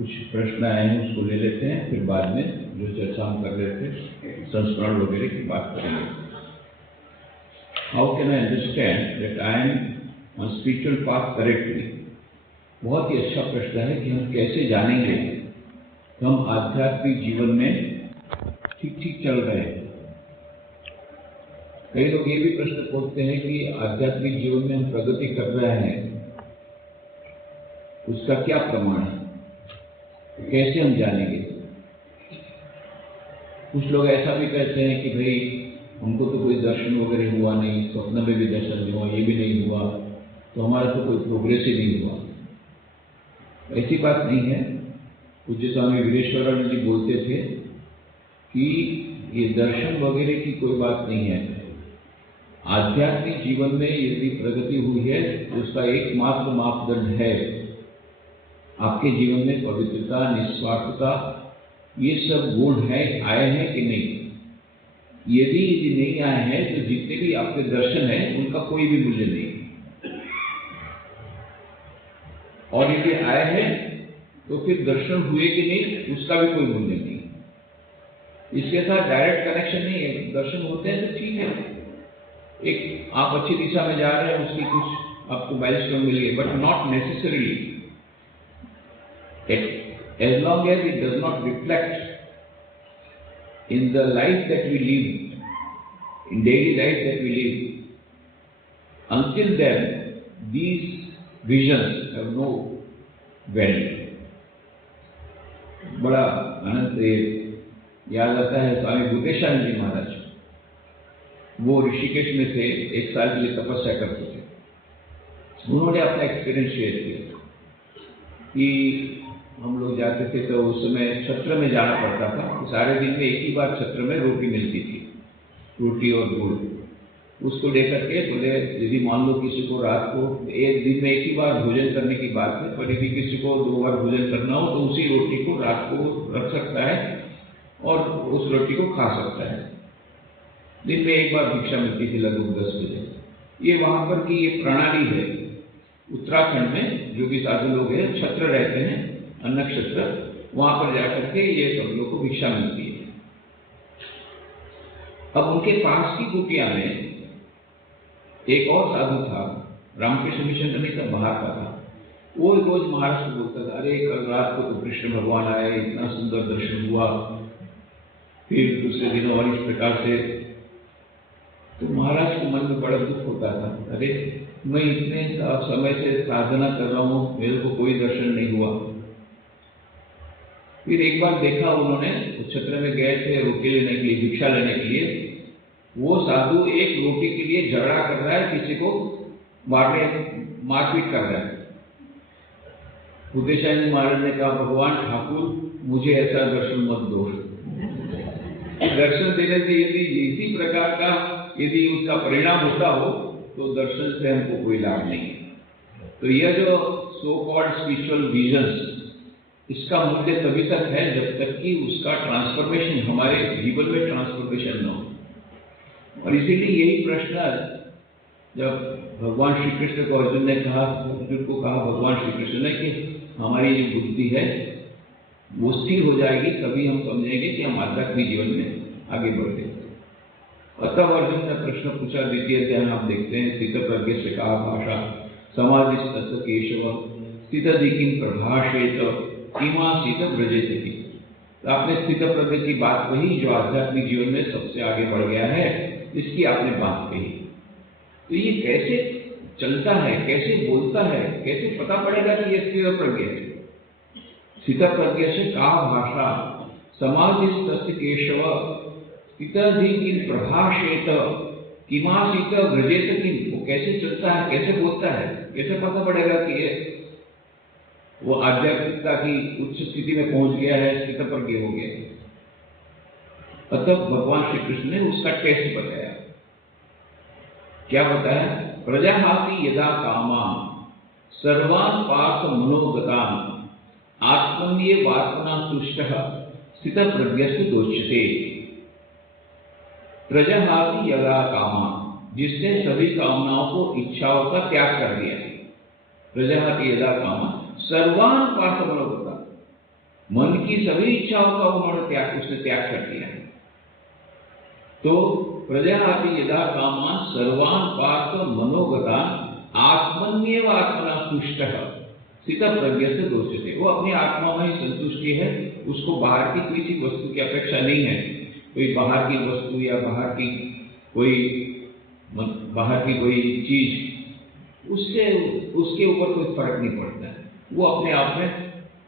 कुछ प्रश्न आए हैं उसको ले लेते हैं, फिर बाद में जो चर्चा हम कर रहे थे संस्मरण वगैरह की बात करेंगे। How can I understand that I am on spiritual path correctly? बहुत ही अच्छा प्रश्न है कि हम कैसे जानेंगे कि हम आध्यात्मिक जीवन में ठीक ठीक चल रहे हैं। कई लोग ये भी प्रश्न पूछते हैं कि आध्यात्मिक जीवन में हम प्रगति कर रहे हैं, उसका क्या प्रमाण है, कैसे हम जानेंगे? कुछ लोग ऐसा भी कहते हैं कि भाई हमको तो कोई दर्शन वगैरह हुआ नहीं, स्वप्न में भी दर्शन नहीं हुआ, ये भी नहीं हुआ, तो हमारा तो कोई प्रोग्रेस ही नहीं हुआ। ऐसी बात नहीं है। पूज्य स्वामी वीरेश्वरानंद जी बोलते थे कि ये दर्शन वगैरह की कोई बात नहीं है। आध्यात्मिक जीवन में यदि प्रगति हुई है तो उसका एकमात्र मापदंड है आपके जीवन में पवित्रता, निस्वार्थता, ये सब गुण है, आए हैं कि नहीं। यदि नहीं आए हैं तो जितने भी आपके दर्शन हैं उनका कोई भी मूल्य नहीं। और यदि आए हैं तो फिर दर्शन हुए कि नहीं उसका भी कोई मूल्य नहीं। इसके साथ डायरेक्ट कनेक्शन नहीं है। दर्शन होते हैं तो ठीक है, एक आप अच्छी दिशा में जा रहे हैं, उसकी कुछ आपको माइलस्टोन मिल गए, but not necessarily. As long as it does not reflect in the life that we live, in daily life that we live, until then these visions have no value. बड़ा आनंद से याद आता है स्वामी भूतेशानंद जी महाराज, वो ऋषिकेश में थे, 1 साल के लिए तपस्या करते थे। उन्होंने अपना एक्सपीरियंस शेयर किया कि हम लोग जाते थे तो उस समय छत्र में जाना पड़ता था। सारे दिन में एक ही बार छत्र में रोटी मिलती थी, रोटी और गुड़। उसको लेकर के बोले यदि मान लो किसी को रात को एक दिन में एक ही बार भोजन करने की बात है, पर यदि किसी को 2 बार भोजन करना हो तो उसी रोटी को रात को रख सकता है और उस रोटी को खा सकता है। दिन में एक बार भिक्षा मिलती थी लगभग 10 बजे। ये वहाँ पर की ये प्रणाली है। उत्तराखंड में जो भी साधु लोग हैं छत्र रहते हैं, अन्न क्षेत्र, वहां पर जाकर के ये सब लोग को भिक्षा मिलती है। अब उनके पास की कुटिया में एक और साधु था, रामकृष्ण मिशन नहीं था, बाहर का था। वो रोज महाराज को बोलता था, अरे कल रात को तो कृष्ण भगवान आए, इतना सुंदर दर्शन हुआ। फिर दूसरे दिनों और इस प्रकार से, तो महाराज को मन में बड़ा दुख होता था, अरे मैं इतने समय से साधना कर रहा हूँ, मेरे को कोई दर्शन नहीं हुआ। फिर एक बार देखा उन्होंने, छत्र में गए थे रोटी लेने के लिए, भिक्षा लेने के लिए। वो साधु एक रोटी के लिए झगड़ा कर रहा है, किसी को मारपीट कर रहा है। भूतेशानंद महाराज ने कहा, भगवान ठाकुर मुझे ऐसा दर्शन मत दो। दर्शन देने से यदि इसी प्रकार का यदि उसका परिणाम होता हो तो दर्शन से हमको कोई लाभ नहीं है। तो यह जो सो कॉल्ड स्पिरिचुअल विजन्स, इसका मूल्य तभी तक है जब तक कि उसका ट्रांसफॉर्मेशन, हमारे जीवन में ट्रांसफॉर्मेशन न हो। और इसीलिए यही प्रश्न जब भगवान श्री कृष्ण को अर्जुन ने कहा, अर्जुन को कहा भगवान श्री कृष्ण ने कि हमारी जो बुद्धि है वो स्थिर हो जाएगी, तभी हम समझेंगे कि हम आध्यात्मिक जीवन में आगे बढ़ते। तब अर्जुन ने प्रश्न पूछा, द्वितीय अध्याय आप देखते हैं, स्थित प्रज्ञ से कहा भाषा समाधिस्तस्य केशव स्थितधिकिं प्रभाषेत सीमा स्थित व्रजेत। तो आपने स्थित प्रज्ञ की बात कही, जो आध्यात्मिक जीवन में सबसे आगे बढ़ गया है, इसकी आपने बात कही। तो ये कैसे चलता है, कैसे बोलता है, कैसे पता पड़ेगा कि ये स्थित प्रज्ञ है? स्थित प्रज्ञ से का भाषा समाधिस्तस्य केशव स्थितधिकिं प्रभाषेत किमासीत व्रजेत किं। वो कैसे चलता है, कैसे बोलता है, कैसे पता पड़ेगा कि ये वो आध्यात्मिकता की उच्च स्थिति में पहुंच गया है, स्थित प्रज्ञ हो गया। अतः भगवान श्री कृष्ण ने उसका टेस्ट बताया। क्या बताया? प्रजाहाति यदा कामा सर्वान् पार्थ मनोगतान् आत्मन्येवात्मना तुष्टः स्थित प्रज्ञस्तु दोच्यते। प्रजाहाति यदा कामा, जिसने सभी कामनाओं को, इच्छाओं का त्याग कर दिया। प्रजाहाति यदा कामा सर्वान् पार्थ मनोगतान्, की सभी इच्छाओं का उसने त्याग कर दिया। तो प्रजापति यदा कामान सर्वान पार्थ मनोगतान आत्मन्येव आत्मना तुष्टः स्थित प्रज्ञ से दोषते। वो अपनी आत्मा में ही संतुष्टि है, उसको बाहर की किसी वस्तु की अपेक्षा नहीं है। कोई बाहर की वस्तु या बाहर की कोई चीज उससे उसके ऊपर कोई फर्क नहीं पड़ता है, वो अपने आप में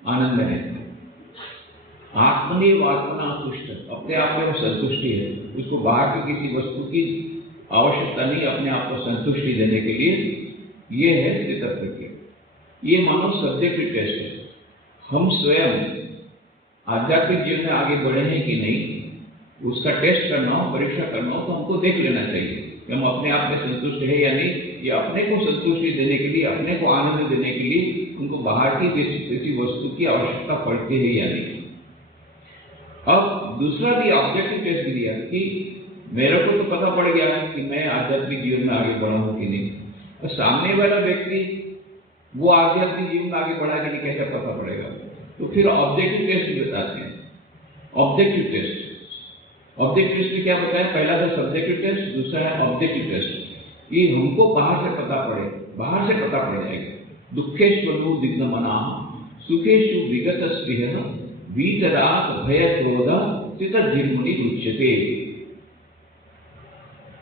आनंद में रहता है। आत्मनिव आत्मना तुष्ट, अपने आप में वो संतुष्टि है, उसको बाहर की किसी वस्तु की आवश्यकता नहीं, अपने आप को संतुष्टि देने के लिए। ये है स्थित प्रज्ञ। ये मानो सब्जेक्टिव टेस्ट है। हम स्वयं आध्यात्मिक जीवन में आगे बढ़े हैं कि नहीं, उसका टेस्ट करना हो, परीक्षा करना हो, तो हमको देख लेना चाहिए कि हम अपने आप में संतुष्ट है या नहीं, या अपने को संतुष्टि देने के लिए, अपने को आनंद देने के लिए उनको बाहर की किसी वस्तु की आवश्यकता पड़ती है या नहीं। अब दूसरा भी ऑब्जेक्टिव टेस्ट दिया कि मेरे को तो पता पड़ गया कि मैं आध्यात्मिक जीवन में आगे बढ़ा हूं कि नहीं, और सामने वाला व्यक्ति वो आध्यात्मिक जीवन में आगे बढ़ा कि नहीं, कैसे पता पड़ेगा? तो फिर ऑब्जेक्टिव टेस्ट बताते हैं। ऑब्जेक्टिव टेस्ट में क्या बताया? पहला था सब्जेक्टिव टेस्ट, दूसरा है ऑब्जेक्टिव टेस्ट। ये हमको बाहर से पता पड़ जाएगा। दुखेश्वरु दिग्नमना सुखेशु विगत स्पृह वीतराग भय क्रोध स्थित धीर्मुनि उच्यते।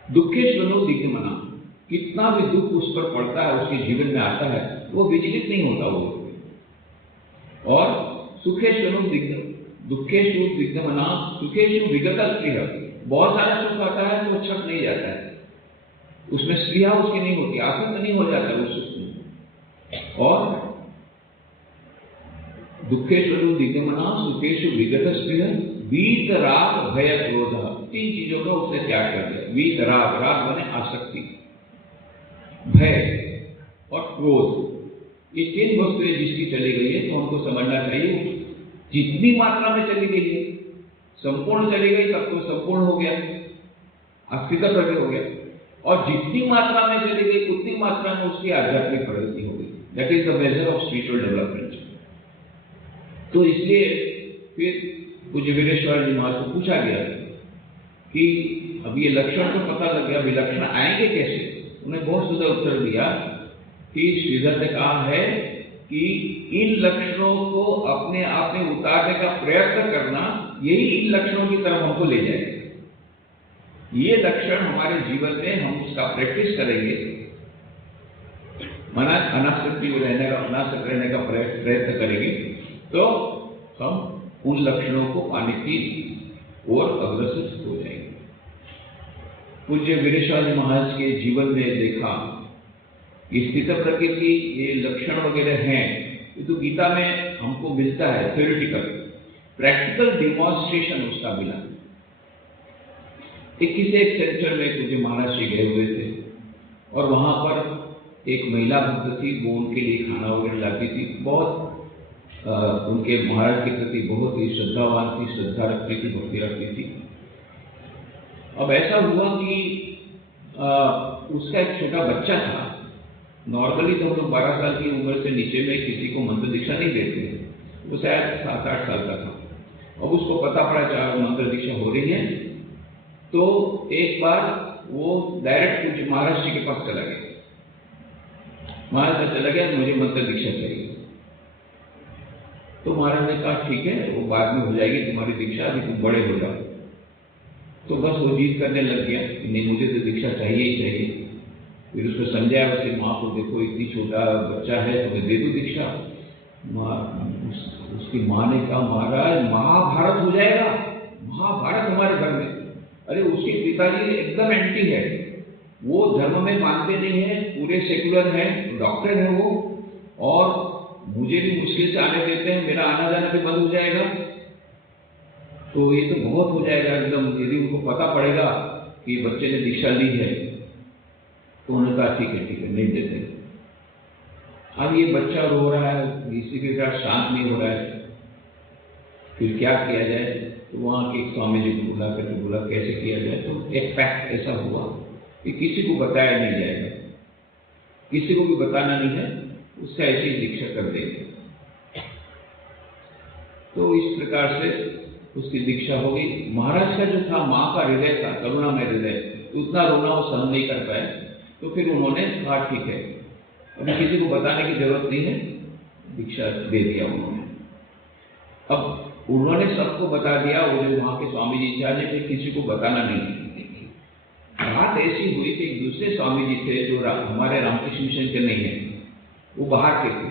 दुखेश्वरु दिग्नमना, कितना भी दुख उस पर पड़ता है, उसके जीवन में आता है, वो विचलित नहीं होता वो। और दुखेशु दिग्नमना सुखेशु विगत स्पृह, बहुत सारा सुख आता है तो छक नहीं जाता है, उसमें स्पृहा उसकी नहीं होती, आसक्त नहीं हो जाता उस सुख में। और दुखेश्वरु दिग्नमना सुखेशु विगत स्पृह वीतराग भय क्रोध, 3 चीजों का उसने त्याग कर दिया। वीतराग, राग माने आसक्ति, भय और क्रोध, ये 3 वस्तुएं जिसकी चली गई है, तो हमको समझना चाहिए जितनी मात्रा में चली गई है, संपूर्ण चली गई तब तो संपूर्ण हो गया, अस्थित प्रज्ञ हो गया, और जितनी मात्रा में चली गई उतनी मात्रा में उसकी आध्यात्मिक प्रगति हो गई। That is the measure of spiritual development. तो इसलिए फिर पूज्य वीरेश्वर जी महाराज को पूछा गया कि अब ये लक्षण तो पता लग गया, विलक्षण आएंगे कैसे? उन्हें बहुत सुंदर उत्तर दिया कि श्रीधर ने कहा है कि इन लक्षणों को अपने आप में उतारने का प्रयत्न करना, यही इन लक्षणों की तरफ हमको ले जाएगा। ये लक्षण हमारे जीवन में हम उसका प्रैक्टिस करेंगे, मना अनासक्त रहने का प्रयत्न करेंगे, तो हम उन लक्षणों को पाने की ओर अग्रसर हो जाएंगे। पूज्य वीरेश्वर जी महाराज के जीवन में देखा स्थित प्रकृति, ये लक्षण वगैरह हैं, ये तो गीता में हमको मिलता है, थ्योरेटिकल, प्रैक्टिकल डिमॉन्स्ट्रेशन उसका मिला। 21 सेंचुरी में पूज्य महाराज जी गए हुए थे, और वहां पर एक महिला भक्त थी, वो उनके लिए खाना वगैरह लाती थी, बहुत उनके महाराज के प्रति बहुत ही श्रद्धावान थी, श्रद्धा रखती थी, भक्ति रखती थी। अब ऐसा हुआ कि उसका एक छोटा बच्चा था। नॉर्मली तो हम लोग 12 साल की उम्र से नीचे में किसी को मंत्र दीक्षा नहीं देते हैं, वो शायद 7-8 साल का था। अब उसको पता पड़ा कि मंत्र दीक्षा हो रही है, तो एक बार वो डायरेक्ट पूज्य महाराज जी के पास चला गया। महाराज से चला गया, मुझे मंत्र दीक्षा चाहिए। तो महाराज ने कहा ठीक है, वो बाद में हो जाएगी तुम्हारी दीक्षा, अभी तुम बड़े हो जाओ। तो बस वो जिद करने लग गया कि नहीं, मुझे तो दीक्षा चाहिए ही चाहिए। फिर उसको समझाया, उसकी माँ को, देखो इतनी छोटा बच्चा है, तो मैं दे दूँ दीक्षा? उसकी माँ ने कहा महाराज महाभारत हो जाएगा, महाभारत हमारे घर में। अरे उसके पिताजी एकदम एंटी है, वो धर्म में मानते नहीं है, पूरे सेकुलर है, डॉक्टर है वो, और मुझे भी मुश्किल से आने देते हैं, मेरा आना जाना भी बंद हो जाएगा, तो ये तो बहुत हो जाएगा एकदम, यदि उनको पता पड़ेगा कि बच्चे ने दीक्षा ली है। तो उन्होंने कहा ठीक है नहीं देते। अब ये बच्चा रो रहा है, किसी के साथ शांत नहीं हो रहा है, फिर क्या किया जाए? तो वहाँ के स्वामी जी को बुला करके बोला कैसे किया जाए। तो एक फैक्ट ऐसा हुआ कि किसी को बताया नहीं जाएगा, किसी को भी बताना नहीं है, उससे ऐसी दीक्षा कर देंगे। तो इस प्रकार से उसकी दीक्षा हो गई। महाराज का जो था, माँ का हृदय था, करुणामय हृदय, तो उतना रोना वो सहन नहीं कर पाए। तो फिर उन्होंने कहा ठीक है, अभी किसी को बताने की जरूरत नहीं है, दीक्षा दे दिया उन्होंने। अब उन्होंने सबको बता दिया, वो जो वहाँ के स्वामी जी थे, आज फिर किसी को बताना नहीं। बात ऐसी हुई कि एक दूसरे स्वामी जी थे जो हमारे रामकृष्ण मिशन के नहीं है, वो बाहर के थे।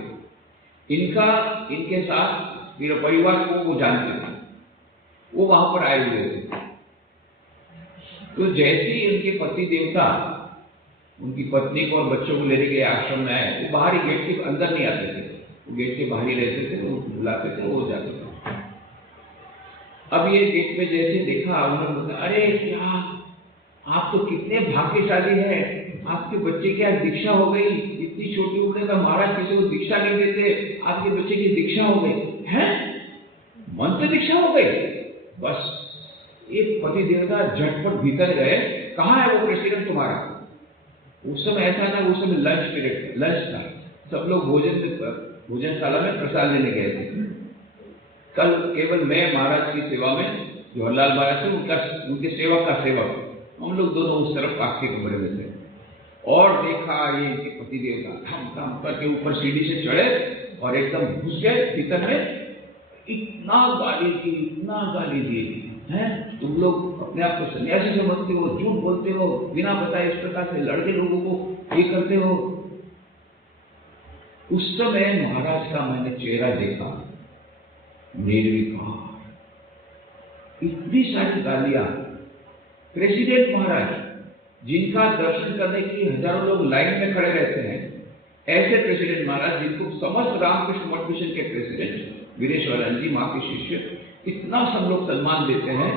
इनके साथ मेरे परिवार को वो जानते थे, वो वहां पर आए हुए थे। तो जैसे ही उनके पति देवता उनकी पत्नी को और बच्चों को लेने के लिए आश्रम में आए, वो बाहर ही गेट के अंदर नहीं आते थे, वो गेट के बाहर ही रहते थे, वो बुलाते थे, वो जाते थे। अब ये गेट पे जैसे देखा, उन्होंने बोला, अरे क्या आप तो कितने भाग्यशाली हैं, आपके बच्चे की आज दीक्षा हो गई, इतनी छोटी उम्र में महाराज किसी को दीक्षा नहीं देते, आपके बच्चे की दीक्षा हो गई है, मंत्र दीक्षा हो गई। बस एक पति देवता झटपट भीतर गए, कहाँ है वो प्रेसिडेंट तुम्हारा? उस समय ऐसा था, उस समय लंच था, सब लोग भोजनशाला में प्रसाद लेने गए थे। कल केवल मैं महाराज की सेवा में, जवाहरलाल महाराज थे उनके सेवक का सेवक, हम लोग दोनों उस तरफ काके कमरे में थे। और देखा ये पति देवता धम धम करके ऊपर सीढ़ी से चढ़े और एकदम घुस गए भीतर में। इतना गाली दी, इतना गाली दी है, तुम लोग अपने आप को सन्यासी समझते हो, झूठ बोलते हो, बिना बताए इस प्रकार से लड़के लोगों को ये करते हो। उस समय महाराज का मैंने चेहरा देखा, निर्विकार, इतनी सारी गालियां। प्रेसिडेंट महाराज जिनका दर्शन करने के लिए हजारों लोग लाइन में खड़े रहते हैं, ऐसे प्रेसिडेंट महाराज जिनको समस्त रामकृष्ण मठ मिशन के प्रेसिडेंट वीरेश्वरानंद जी, माँ के शिष्य, इतना सब लोग सम्मान देते हैं,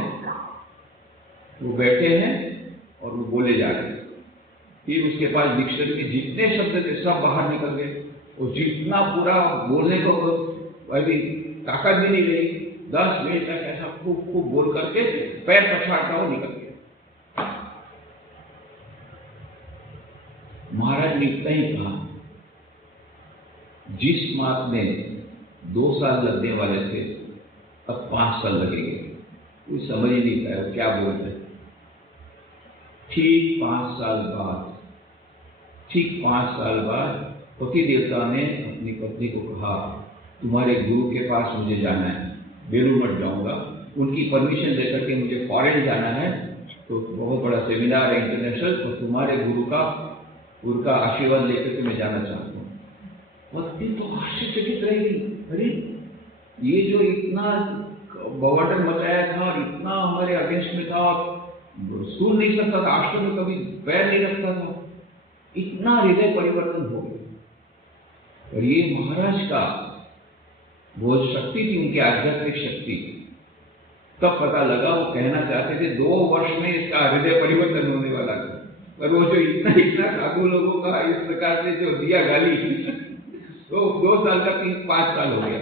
वो बैठे हैं और वो बोले जा रहे हैं। फिर उसके पास डिक्शनरी के जितने शब्द थे सब बाहर निकल गए, वो जितना पूरा बोलने को अभी ताकत भी नहीं रही, 10 मिनट तक ऐसा खूब खूब बोल करके पैर पछाड़ता वो निकल गया। महाराज ने इतना ही कहा, जिस बात में 2 साल लगने वाले थे अब 5 साल लगेंगे, कोई समझ ही नहीं पाया क्या बोल रहे। ठीक 5 साल बाद पति देवता ने अपनी पत्नी को कहा, तुम्हारे गुरु के पास मुझे जाना है, बेलूर मठ जाऊंगा, उनकी परमिशन लेकर के मुझे फॉरेन जाना है, तो बहुत बड़ा सेमिनार है इंटरनेशनल, तो तुम्हारे गुरु का उनका आशीर्वाद लेकर के मैं जाना चाहता हूँ। पत्नी तो आश्चर्यचकित रहेगी, अरे ये जो इतना बवाटर मचाया था और इतना हमारे अगेंस्ट में था, सुन नहीं सकता था, आश्रम में कभी पैर नहीं रखता था, इतना हृदय परिवर्तन हो गया। और ये महाराज का बहुत शक्ति थी, उनकी आध्यात्मिक शक्ति। तब पता लगा, वो कहना चाहते थे 2 वर्ष में इसका हृदय परिवर्तन होने वाला था, पर वो जो इतना साधु लोगों का इस प्रकार से जो दिया गाली, तो 2 साल का 5 साल हो गया,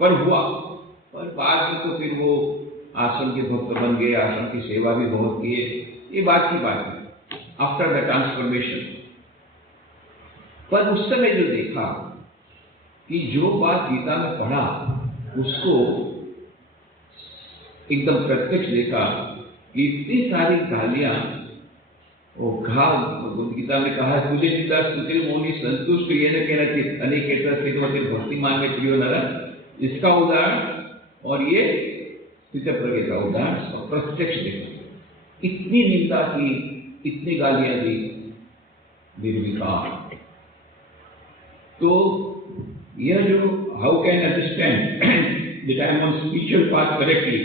पर हुआ। पर बाद में तो फिर वो आश्रम के भक्त बन गए, आश्रम की सेवा भी बहुत किए, ये बात की बात है आफ्टर द ट्रांसफॉर्मेशन। पर उस समय जो देखा कि जो बात गीता में पढ़ा उसको एकदम प्रत्यक्ष देखा कि इतनी सारी गालियां, और गीता में कहा है, तुझे चिता स्तुति मोनी संतुष्ट ये न कहना कि अनेक भक्तिमान में प्रियो नर, इसका उदाहरण और ये स्थितप्रज्ञ का उदाहरण प्रत्यक्ष देखा। इतनी निंदा की, इतनी गालियां दी, निर्विकार। तो यह जो how can understand that I am on spiritual path correctly,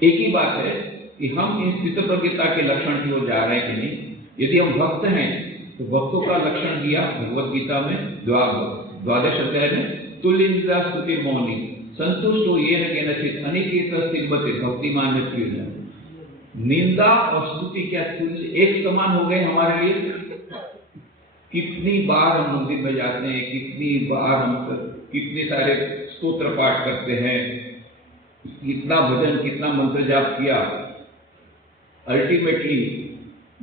एक ही बात है कि हम इन स्थितप्रज्ञता के लक्षण की ओर जा रहे हैं कि नहीं। यदि हम भक्त हैं तो भक्तों का लक्षण दिया भगवत गीता में 12 अध्याय में, तुल्य निंदा स्तुति मौनी, संतुष्ट हो ये न कहना चाहिए अनिकेत स्थिरबते भक्तिमान में प्रिय। निंदा और स्तुति क्या एक समान हो गए हमारे लिए? कितनी बार हम मंदिर में जाते हैं, कितनी बार हम कितने सारे स्तोत्र पाठ करते हैं, कितना भजन, कितना मंत्र जाप किया, अल्टीमेटली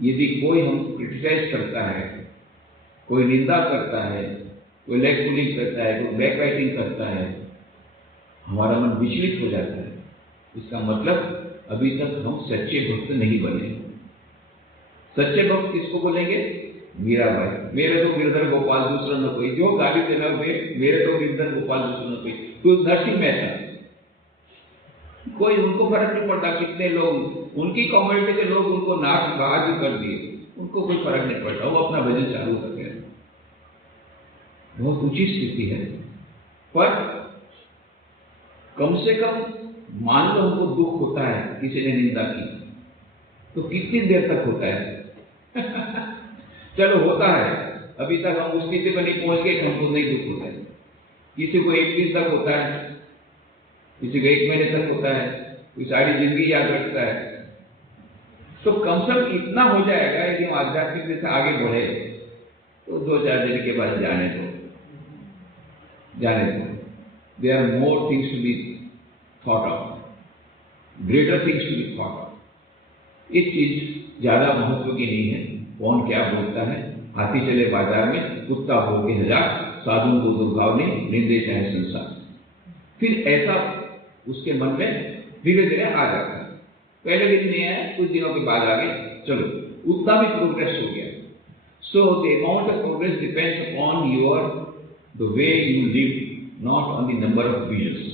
यदि कोई हम क्रिटिसाइज करता है, कोई निंदा करता है, कोई लेग पुलिंग करता है, कोई बैक राइटिंग करता है, हमारा मन विचलित हो जाता है। इसका मतलब अभी तक हम सच्चे भक्त नहीं बने। सच्चे भक्त किसको बोलेंगे? मीराबाई, मेरे तो गिरधर गोपाल दूसरा न कोई, जो गाली देना मेरे तो गिरधर गोपाल दूसरा न कोई। तो नरसिंह मेहता, कोई उनको फर्क नहीं पड़ता कितने लोग, उनकी कम्युनिटी के लोग उनको नाक गाज कर दिए, उनको कोई फर्क नहीं पड़ता, वो अपना भजन चालू कर गया। बहुत ऊंची स्थिति है, पर कम से कम मान लो हमको दुख होता है, किसी ने निंदा की, तो कितनी देर तक होता है? चलो होता है, अभी तक हम उस स्थिति पर नहीं पहुंच गए, हमको नहीं दुख होता है। किसी को 1 दिन तक होता है, किसी को 1 महीने तक होता है, कोई सारी जिंदगी याद रखता है। तो कम से कम इतना हो जाएगा यदि हम आध्यात्मिक से आगे बढ़े, तो 2-4 दिन के बाद जाने दो। There are more things to be thought of, greater things to be thought of. एक चीज ज्यादा महत्व की नहीं है, कौन क्या बोलता है। हाथी चले बाजार में, कुत्ता भौंके 1000, साधु को दुर्भाव नहीं, निंदे चाहे संसार। फिर ऐसा उसके मन में धीरे धीरे आ जाता है। पहले दिन नहीं आया, कुछ दिनों के बाद आ गए, चलो उतना भी प्रोग्रेस हो गया। So the amount of progress depends upon your the way you live, not on the number of visions.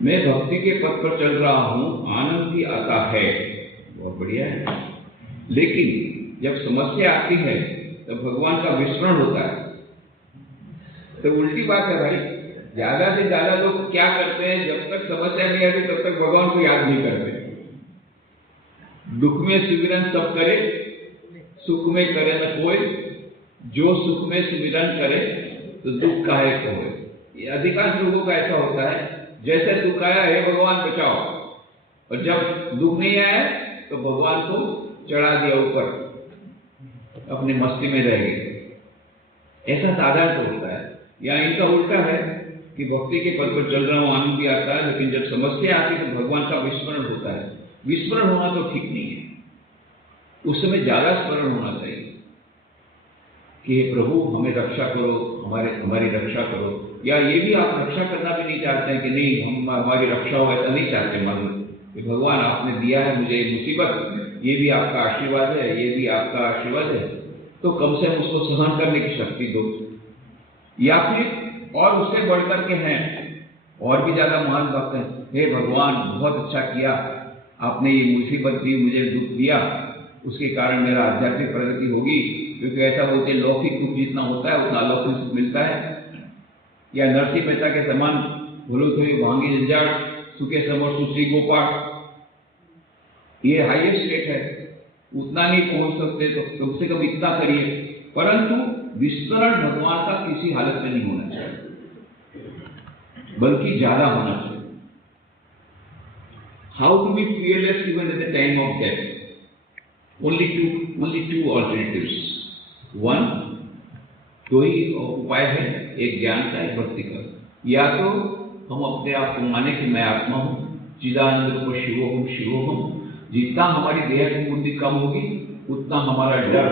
मैं भक्ति के पथ पर चल रहा हूं, आनंद भी आता है, बहुत बढ़िया है, लेकिन जब समस्या आती है तब भगवान का विस्मरण होता है। तो उल्टी बात है भाई, ज्यादा से ज्यादा लोग क्या करते हैं, जब तक समस्या नहीं आती तब तक भगवान को याद नहीं करते। दुख में सिमरन सब करे, सुख में करे न कोई, जो सुख में सिमरन करे तो दुख काहे कोई। ये अधिकांश लोगों का ऐसा होता है, जैसे दुख आया है भगवान बचाओ, और जब दुख नहीं आया तो भगवान को चढ़ा दिया ऊपर, अपनी मस्ती में रह गए। ऐसा साधारण तो होता है। या इनका उल्टा है कि भक्ति के पद पर चल रहा हूं, आनंद भी आता है, लेकिन जब समस्या आती है तो भगवान का विस्मरण होता है। विस्मरण होना तो ठीक नहीं है, उस समय ज्यादा स्मरण होना चाहिए कि हे प्रभु हमें रक्षा करो, हमारी रक्षा करो। या ये भी आप रक्षा करना भी नहीं चाहते हैं कि नहीं हम हमारी रक्षा हो, ऐसा नहीं चाहते मन में कि भगवान आपने दिया है मुझे मुसीबत, ये भी आपका आशीर्वाद है, ये भी आपका आशीर्वाद है, तो कम से कम उसको सहन करने की शक्ति दो। या फिर और उससे बढ़कर के हैं और भी ज्यादा महान भक्त हैं, हे भगवान बहुत अच्छा किया, आपने ये मुसीबत दी, मुझे दुख दिया, उसके कारण मेरा आध्यात्मिक प्रगति होगी, क्योंकि ऐसा बोलते हैं लौकिक दुख जितना होता है उतना अलौकिक सुख मिलता है। या नरसिंह मेहता के समान भूलो थोड़ी भांगी जंजाड़, सुखे समर सुश्री गोपाल, ये हाईएस्ट रेट है। उतना नहीं पहुंच सकते तो कम से कम इतना करिए, परंतु विस्मरण भगवान का किसी हालत में नहीं होना चाहिए, बल्कि ज्यादा होना चाहिए। हाउ टू बी fearless even at the time of death? Only two alternatives. One, दो ही उपाय है, एक ज्ञान का, एक भक्ति का। या तो हम अपने आप को माने कि मैं आत्मा हूं, चिदानंद रूप शिवोहम। जितना हमारी देह की बुद्धि कम होगी उतना हमारा डर,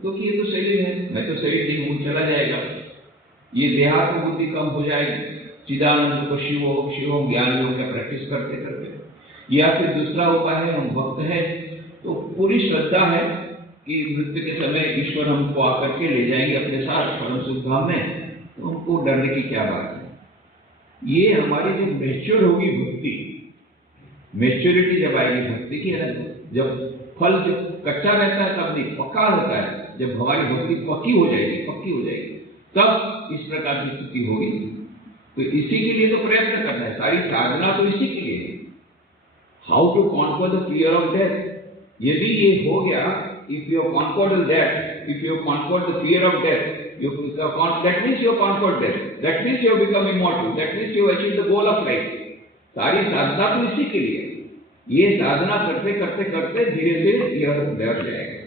क्योंकि ये तो शरीर है, मैं तो शरीर नहीं हूं, चला जाएगा, ये देहा की बुद्धि कम हो जाएगी। चिदानंद रूप शिवोहम ज्ञान योग का प्रैक्टिस करते करते। या फिर दूसरा उपाय है, हम भक्त हैं तो पूरी श्रद्धा है कि मृत्यु के समय ईश्वर हमको आकर के ले जाएंगे अपने साथ परम सुख धाम में, तो हमको डरने की क्या बात है। ये हमारी जब मैच्योर होगी भक्ति, मैच्योरिटी जब आएगी भक्ति की, जब फल जब कच्चा रहता है तब नहीं, पक्का होता है। जब हमारी भक्ति पक्की हो जाएगी तब इस प्रकार की स्थिति होगी। तो इसी के लिए तो प्रयत्न करना है, सारी साधना तो इसी के लिए है। How to conquer the fear of death, यदि ये हो गया, if you have conquered death, if you have conquered the fear of death, that means you have conquered death, that means you have become immortal, that means you have achieved the goal of life. सारी साधना तो इसी के लिए, ये साधना करते करते करते धीरे धीरे यह डर जाएगा।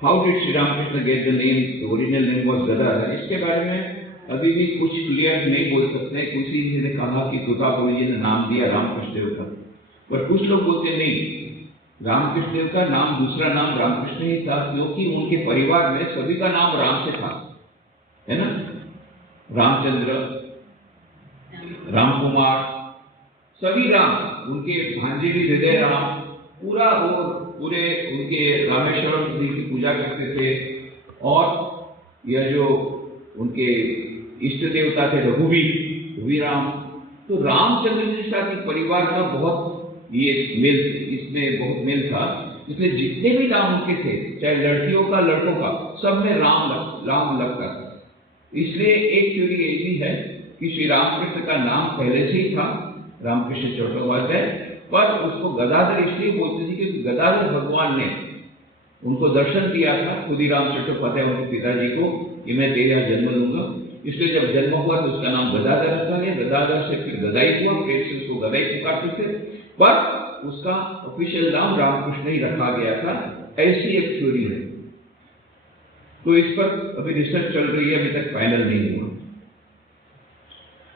How did Shri Ramakrishna get the name? The original name was Gadadhar. इसके बारे में अभी भी कुछ क्लियर नहीं बोल सकते। किसी ने कहा कि तुका गुरु जी ने नाम दिया रामकृष्ण देव का, पर कुछ लोग बोलते नहीं, रामकृष्ण देव का नाम दूसरा नाम रामकृष्ण ही था, क्योंकि उनके परिवार में सभी का नाम राम से था, है ना। रामचंद्र, राम कुमार, सभी राम, उनके भांजे भी हृदय राम, पूरे उनके रामेश्वरम जी की पूजा करते थे। और यह जो उनके इष्ट देवता थे रघुवीर राम, तो रामचंद्र जी का परिवार का बहुत ये मेल, इसमें बहुत मेल था। इसलिए जितने भी नाम उनके थे, चाहे लड़कियों का लड़कों का, सब में राम लगता था। इसलिए एक थ्योरी ये भी है कि श्री रामकृष्ण का नाम पहले से ही था रामकृष्ण चट्टोपाध्याय, पर उसको गदाधर इसलिए बोलते थे क्योंकि गदाधर भगवान ने उनको दर्शन दिया था, खुदीराम चट्टोपाध्याय उनके पिताजी को, कि मैं तेरे यहाँ जन्म लूंगा। इसलिए जब जन्म हुआ तो उसका नाम गदाधर रखा गया। गदाधर से फिर गदाई हुआ, फिर से उसको गदाई पुकारते थे, पर उसका ऑफिशियल नाम रामकृष्ण ही रखा गया था। ऐसी एक थ्योरी है। तो इस पर अभी रिसर्च चल रही है, अभी तक फाइनल नहीं हुआ।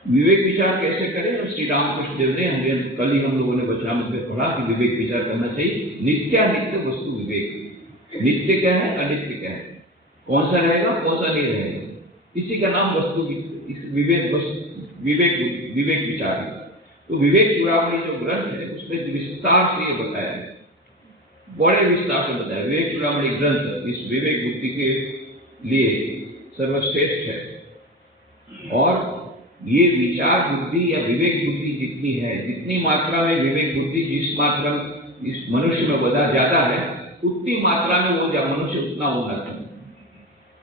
विवेक विचार कैसे करें? और श्री रामकृष्ण देव ने हमें, कल ही हम लोगों ने वचनामृत में पढ़ा कि विवेक विचार करना चाहिए। नित्यानित्य वस्तु विवेक। नित्य क्या है, अनित्य क्या है, कौन सा रहेगा, कौन सा नहीं रहेगा, इसी का नाम वस्तु विवेक विचार है। तो विवेक चूड़ामणि जो ग्रंथ है उसमें विस्तार से ये बताया है, बड़े विस्तार से बताया। विवेक चूड़ामणि ग्रंथ इस विवेक बुद्धि के लिए सर्वश्रेष्ठ है। और ये विचार बुद्धि या विवेक बुद्धि जितनी है, जितनी मात्रा में विवेक बुद्धि जिस मात्रा में इस मनुष्य में बधा ज्यादा है, उतनी मात्रा में वो मनुष्य उतना होना चाहिए।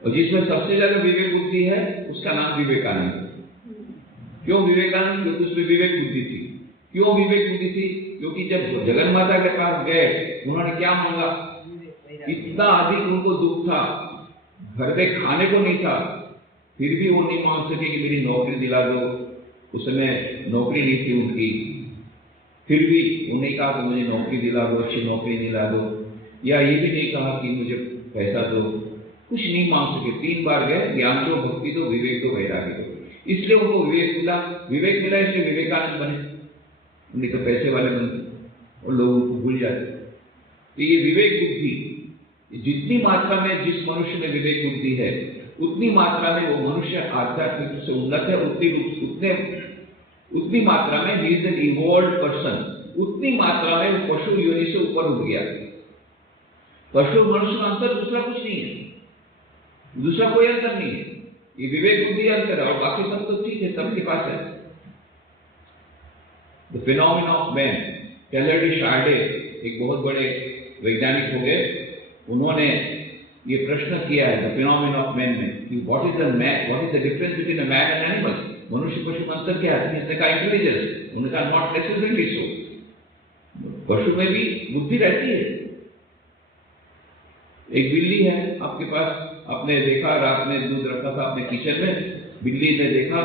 और जिसमें सबसे ज्यादा विवेक बुद्धि है उसका नाम विवेकानंद। क्यों विवेकानंद? क्योंकि उसमें विवेक बुद्धि थी। क्यों विवेक बुद्धि थी? क्योंकि जब जगन माता के पास गए, उन्होंने क्या मांगा? इतना अधिक उनको दुख था, घर पे खाने को नहीं था, फिर भी वो नहीं मांग सके कि मेरी नौकरी दिला दो। उस समय नौकरी नहीं थी उनकी, फिर भी उन्हें कहा कि मुझे नौकरी दिला दो, अच्छी नौकरी दिला दो। या ये भी नहीं कहा कि मुझे पैसा दो, कुछ नहीं मांग सके। 3 बार गए, ज्ञान दो, भक्ति दो, विवेक दो, वैराग्य दो। इसलिए उनको विवेक मिला, इसलिए विवेकानंद बने। उन्हें तो पैसे वाले बनते और लोग उनको भूल जाते। तो ये विवेक बुद्धि जितनी मात्रा में जिस मनुष्य में विवेक बुद्धि है, उतनी मात्रा में वो मनुष्य आध्यात्मिक रूप से उन्नत है। उतनी मात्रा में he is an evolved person, उतनी मात्रा में वो पशु योनि से ऊपर उठ गया। पशु मनुष्य का अंतर दूसरा कुछ नहीं है, दूसरा कोई अंतर नहीं है। ये विवेक बुद्धि अंतर है, और बाकी सब तो ठीक है, सबके पास है। The phenomena of man, Teilhard de Chardin एक बहुत बड़े वैज्ञानिक हो गए, उन्होंने ये प्रश्न किया है द फिनोमेना ऑफ मैन में कि what is the difference between a man and animal. मनुष्य पशु में अंतर क्या है? इसने कहा इंटेलिजेंस, उन्होंने कहा नॉट नेसेसरीली सो। पशु में भी बुद्धि रहती है। एक बिल्ली है आपके पास, आपने देखा रात में दूध रखा था अपने किचन में, बिल्ली ने देखा,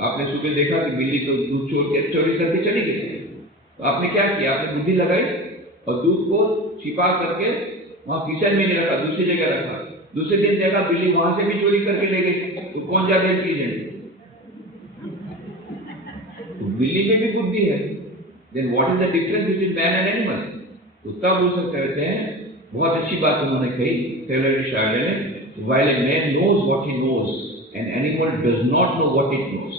आपने सुबह देखा कि बिल्ली तो दूध चोरी करके चली गई। तो आपने क्या किया? आपने बुद्धि लगाई और दूध को छिपा करके वहां किचन में नहीं रखा, दूसरी जगह रखा। दूसरे दिन देखा बिल्ली वहां से भी चोरी करके ले गई, तो कौन ज्यादा इंटेलिजेंट? तो बिल्ली में भी बुद्धि है। Then what is the difference between man and animal? तो तब वो सब कहते हैं, बहुत अच्छी बात उन्होंने कही टेलर डी शार्डे ने, while a man knows what he knows, an animal does not know what it knows.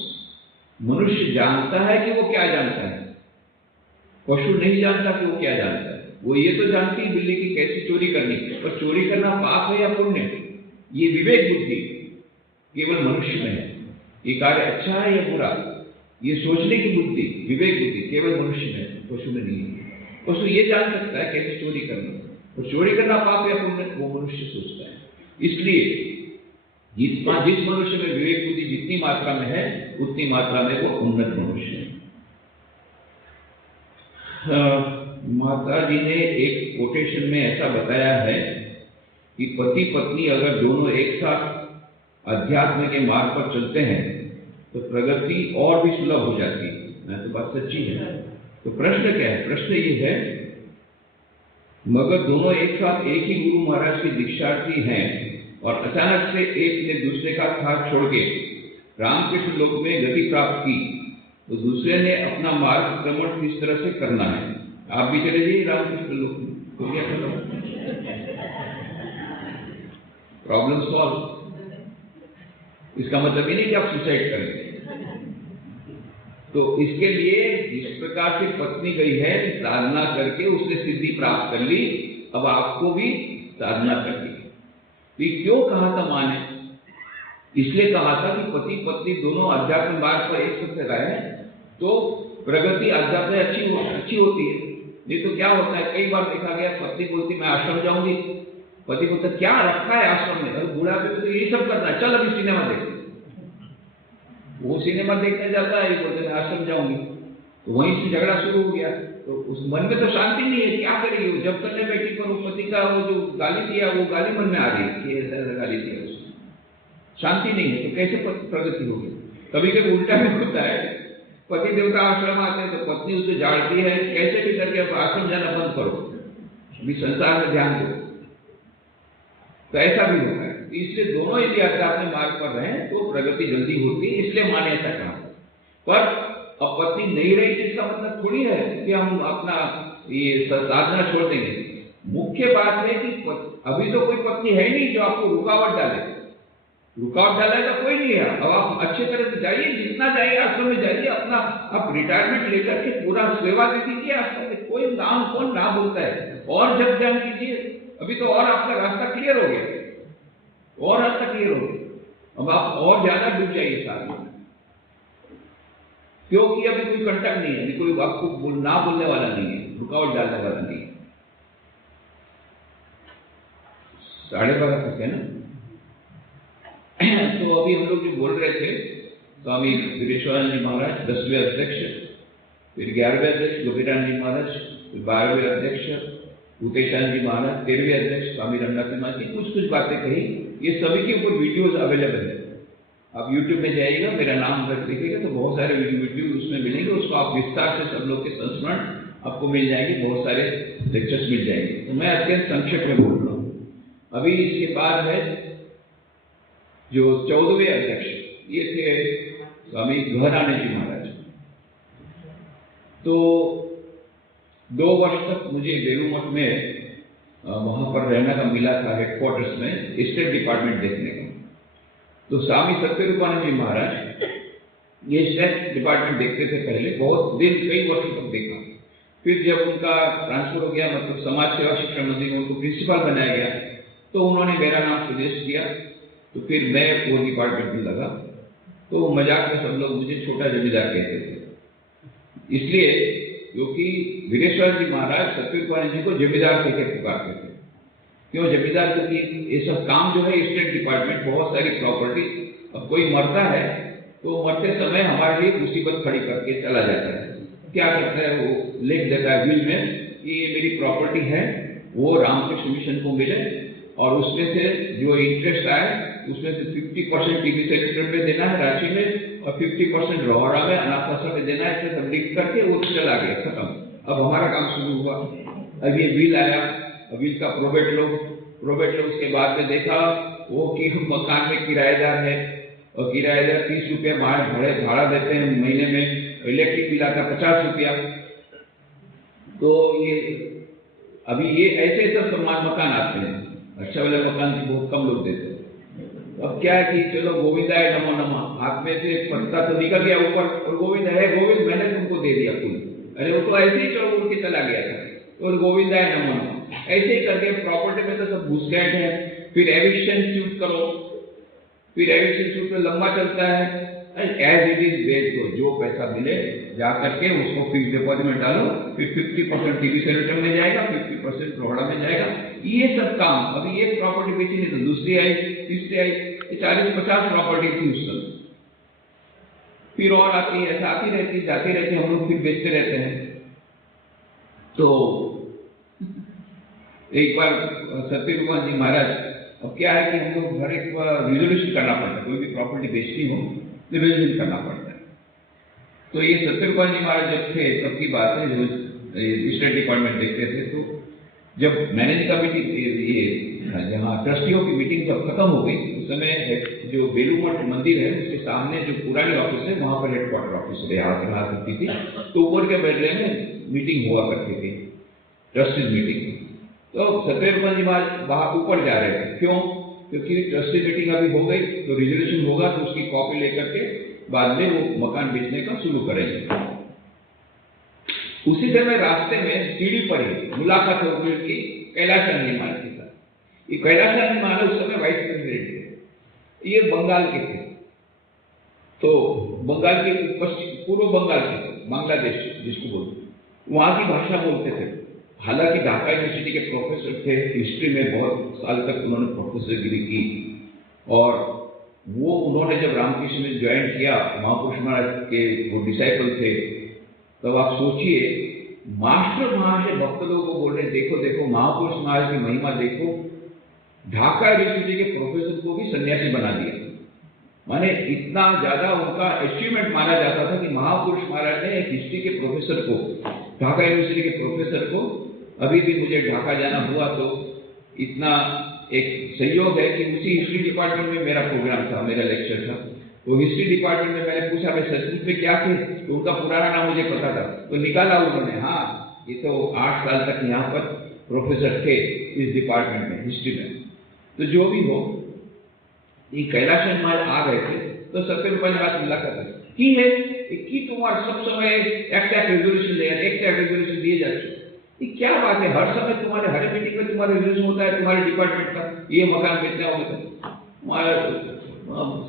मनुष्य जानता है कि वो क्या जानता है, पशु नहीं जानता कि वो क्या जानता है। वो ये तो जानती है बिल्ली की कैसे चोरी करनी, पर चोरी करना पाप है या पुण्य, ये विवेक बुद्धि केवल मनुष्य में है। ये कार्य अच्छा है या बुरा, ये सोचने की बुद्धि, विवेक बुद्धि केवल मनुष्य में है, पशु में नहीं है। पशु ये जान सकता है कैसे चोरी करना, और चोरी करना पाप या पुण्य वो मनुष्य सोचता है। इसलिए जिस मनुष्य में विवेक बुद्धि जितनी मात्रा में है, उतनी मात्रा में वो उन्नत मनुष्य है। माता जी ने एक कोटेशन में ऐसा बताया है कि पति पत्नी अगर दोनों एक साथ अध्यात्म के मार्ग पर चलते हैं तो प्रगति और भी सुलभ हो जाती है। तो बात सच्ची है। तो प्रश्न क्या है? प्रश्न ये है, मगर दोनों एक साथ एक ही गुरु महाराज की दीक्षार्थी हैं और अचानक से एक ने दूसरे का साथ छोड़ के रामकृष्ण लोक में गति प्राप्त की, तो दूसरे ने अपना मार्गक्रमण किस तरह से करना है? आप भी चले जाइए रामकृष्ण लोक में, तो क्या करो? Problem solve. इसका मतलब ये नहीं कि आप सुसाइड करेंगे। तो इसके लिए जिस प्रकार से पत्नी गई है साधना करके उसने सिद्धि प्राप्त कर ली, अब आपको भी साधना करनी है। तो ये क्यों कहा था माँ ने? इसलिए कहा था कि पति पत्नी दोनों अध्यात्म मार्ग पर एक साथ रहे तो प्रगति अध्यात्म में अच्छी होती है। नहीं तो क्या होता है, कई बार देखा गया पत्नी बोलती मैं आश्रम जाऊंगी, पति बोलता क्या रखा है आश्रम में, अरे बुढ़ापे में तो यही सब करना है, चल अभी सिनेमा देखते। वो सिनेमा देखने जाता है, ये बोलते मैं आश्रम जाऊंगी, तो वहीं से झगड़ा शुरू हो गया। तो उस मन में तो शांति नहीं है, क्या करेगी वो? जब करने बैठी पर वो पति का वो जो गाली दिया वो गाली मन में आ रही है कि ऐसा गाली दिया उसने, शांति नहीं है, तो कैसे प्रगति होगी? कभी कभी उल्टा भी होता है, पति देवता आश्रम आते हैं तो पत्नी उसे झाड़ती है, कैसे भी करके आप आश्रम जाना बंद करो, अभी संसार में ध्यान दो, तो ऐसा भी होता है। इसलिए दोनों यदि आध्यात्म मार्ग पर रहें तो प्रगति जल्दी होती है, इसलिए माने ऐसा कहा। पर अब पत्नी नहीं रही तो इसका मतलब थोड़ी है कि हम अपना ये साधना छोड़ देंगे। मुख्य बात है कि अभी तो कोई पत्नी है नहीं जो आपको रुकावट डाले, रुकावट डालेगा कोई नहीं है। अब आप अच्छे तरह से जाइए, जितना जाइए आश्रम में जाइए, अपना आप रिटायरमेंट लेकर के पूरा सेवा दे दीजिए आश्रम में, कोई नाम कौन ना बोलता है, और जब ध्यान कीजिए, अभी तो और आपका रास्ता क्लियर हो गया, और रास्ता क्लियर हो गया, अब आप और ज्यादा डूब जाइए साधना में, क्योंकि अभी कोई कंटक नहीं है, कोई आपको ना बोलने वाला नहीं है, रुकावट डालने वाला नहीं है। 12:30 तक है ना। तो अभी हम लोग जो बोल रहे थे, स्वामी वीरेश्वरानंद जी महाराज 10वें अध्यक्ष, फिर 11वें अध्यक्ष गोपीनाथ जी महाराज, फिर 12वें अध्यक्ष भूतेशानंद जी महाराज, 13वें अध्यक्ष स्वामी रंगनाथ महाराज जी कुछ बातें कही। ये सभी के ऊपर वीडियोज अवेलेबल है, आप YouTube में जाइएगा, मेरा नाम अगर देखिएगा तो बहुत सारे वीडियो उसमें मिलेंगे, उसको आप विस्तार से सब लोग के संस्मरण आपको मिल जाएंगे, बहुत सारे लेक्चर्स मिल जाएंगे। तो मैं अत्यंत संक्षेप में बोल रहा हूँ। अभी इसके बाद है जो 14वें अध्यक्ष, ये थे स्वामी गहरानंद जी महाराज। तो 2 वर्ष तक मुझे बेलूमठ में वहां पर रहने का मिला था, हेडक्वार्टर्स में स्टेट डिपार्टमेंट देखने का। तो स्वामी सत्यरूपानंद जी महाराज ये स्टेट डिपार्टमेंट देखते थे पहले, बहुत दिन कई वर्षों तक देखा। फिर जब उनका ट्रांसफर हो गया, मतलब समाज सेवा शिक्षण मंत्री में उनको प्रिंसिपल बनाया गया, तो उन्होंने मेरा नाम सजेस्ट किया, तो फिर मैं वो डिपार्टमेंट में लगा। तो मजाक में सब लोग मुझे छोटा जमींदार कहते थे, इसलिए क्योंकि वीरेश्वर जी महाराज सत्यरूपानंद जी को जमींदार कहकर पुकारते थे। क्यों जमींदार? क्योंकि ये सब काम जो है स्टेट डिपार्टमेंट, बहुत सारी प्रॉपर्टी, अब कोई मरता है तो मरते समय हमारे लिए मुसीबत खड़ी करके चला जाता है। क्या करता है वो, लिख देता है विल में कि ये मेरी प्रॉपर्टी है, वो रामकृष्ण मिशन को मिले, और उसमें से जो इंटरेस्ट आए उसमें से 50% टीबी सेंटर में देना है रांची में, और 50% रोहड़ा में अनाथ आश्रम में देना है। सब लिख करके वो चला गया, खत्म। अब हमारा काम शुरू हुआ। अब ये बिल आया, बिल का प्रोबेट लो उसके बाद में देखा वो कि मकान में किराएदार है, और किराएदार 30 रुपया भाड़ा देते हैं महीने में, इलेक्ट्रिक बिल आता 50 रुपया। तो ये अभी ये ऐसे सम्मान मकान आते हैं, अच्छा वाले मकान की बहुत कम लोग देते हैं। अब क्या है कि चलो गोविंदाय नमो नमः, हाथ में से पत्ता तो निकल गया ऊपर, और गोविंद है गोविंद, मैंने तुमको दे दिया कुल, अरे वो तो ऐसे ही चलो उड़ के चला गया था, और गोविंदाय नमो नमः ऐसे ही करके प्रॉपर्टी में तो सब घुसपैठ है। फिर एविक्शन सूट करो, फिर एविक्शन सूट में लंबा चलता है, एज इट इज बेच दो, जो पैसा मिले जा करके उसको फिक्स डिपॉजिट में डालो, फिर 50% टीबी सेंटर में जाएगा, 50% रोहड़ा में जाएगा। ये सब काम, अभी एक प्रॉपर्टी बेची नहीं तो दूसरी आई, तीसरी आई, 40-50 प्रॉपर्टी थी उस समय, फिर और आती है, ऐसा आती रहती जाती रहती, हम लोग फिर बेचते रहते हैं। तो एक बार सत्यरूपानंद जी महाराज, अब क्या है कि हम लोग हर एक रिजोल्यूशन करना पड़ता है, कोई भी प्रॉपर्टी बेचनी हो तो रिजोल्यूशन करना पड़ता है। तो ये सत्यरूपानंद जी महाराज जब थे तब की बात है, जो स्टेट डिपार्टमेंट देखते थे, तो जब मैनेजिंग कमेटी ये जहाँ ट्रस्टियों की मीटिंग जब खत्म हो गई, उस समय जो बेलूमठ मंदिर है उसके सामने जो पुरानी ऑफिस है वहाँ पर हेडक्वार्टर ऑफिस रहा करती थी। तो ऊपर के बेडले में मीटिंग हुआ करती थी, ट्रस्टीज मीटिंग। तो सत्यरूपानंद जी महाराज वहाँ ऊपर जा रहे थे, क्यों? क्योंकि ट्रस्टी मीटिंग अभी हो गई तो रिजोल्यूशन होगा तो उसकी कॉपी लेकर के बाद में वो मकान बेचने का शुरू करेंगे। उसी समय रास्ते में सीढ़ी पर ही मुलाकात हो गई उनकी कैलाश अन्नीमाल के साथ। ये कैलाश अन्नीमाल उस समय वाइस प्रेसिडेंट थे, ये बंगाल के थे, तो बंगाल के पूर्व बंगाल के, बांग्लादेश जिसको बोलते, वहां की भाषा बोलते थे। हालांकि ढाका यूनिवर्सिटी के प्रोफेसर थे, हिस्ट्री में बहुत साल तक उन्होंने प्रोफेसरगिरी की, और वो उन्होंने जब रामकृष्ण में ज्वाइन किया, महापुरुष महाराज के वो डिसाइपल थे, तब आप सोचिए मास्टर वहां से भक्त लोगों को बोल रहे देखो देखो महापुरुष महाराज की महिमा देखो, ढाका यूनिवर्सिटी के प्रोफेसर को भी सन्यासी बना दिया। माने इतना ज्यादा उनका अचीवमेंट माना जाता था कि महापुरुष महाराज ने एक हिस्ट्री के प्रोफेसर को, ढाका यूनिवर्सिटी के प्रोफेसर को, अभी भी मुझे ढाका जाना हुआ तो इतना एक सहयोग है कि उसी हिस्ट्री डिपार्टमेंट में मेरा प्रोग्राम था, मेरा लेक्चर था, तो हिस्ट्री डिपार्टमेंट में मैंने पूछा मैं संस्कृत में क्या थे, तो उनका पुराना नाम मुझे पता था, तो निकाला उन्होंने, हाँ ये तो 8 साल तक यहाँ पर प्रोफेसर थे इस डिपार्टमेंट में, हिस्ट्री में। तो जो भी हो, ये कैलाश अन्नीमाल आ गए थे तो सत्यरूपा ने बात मुलाकात की है कि तुम्हारा सब समय एक रेजोल्यूशन दिए जाते, ये क्या बात है, हर समय तुम्हारे हर मीटिंग में तुम्हारा रिजोल्यूशन होता है तुम्हारे डिपार्टमेंट का, ये मकान बेचना होगा।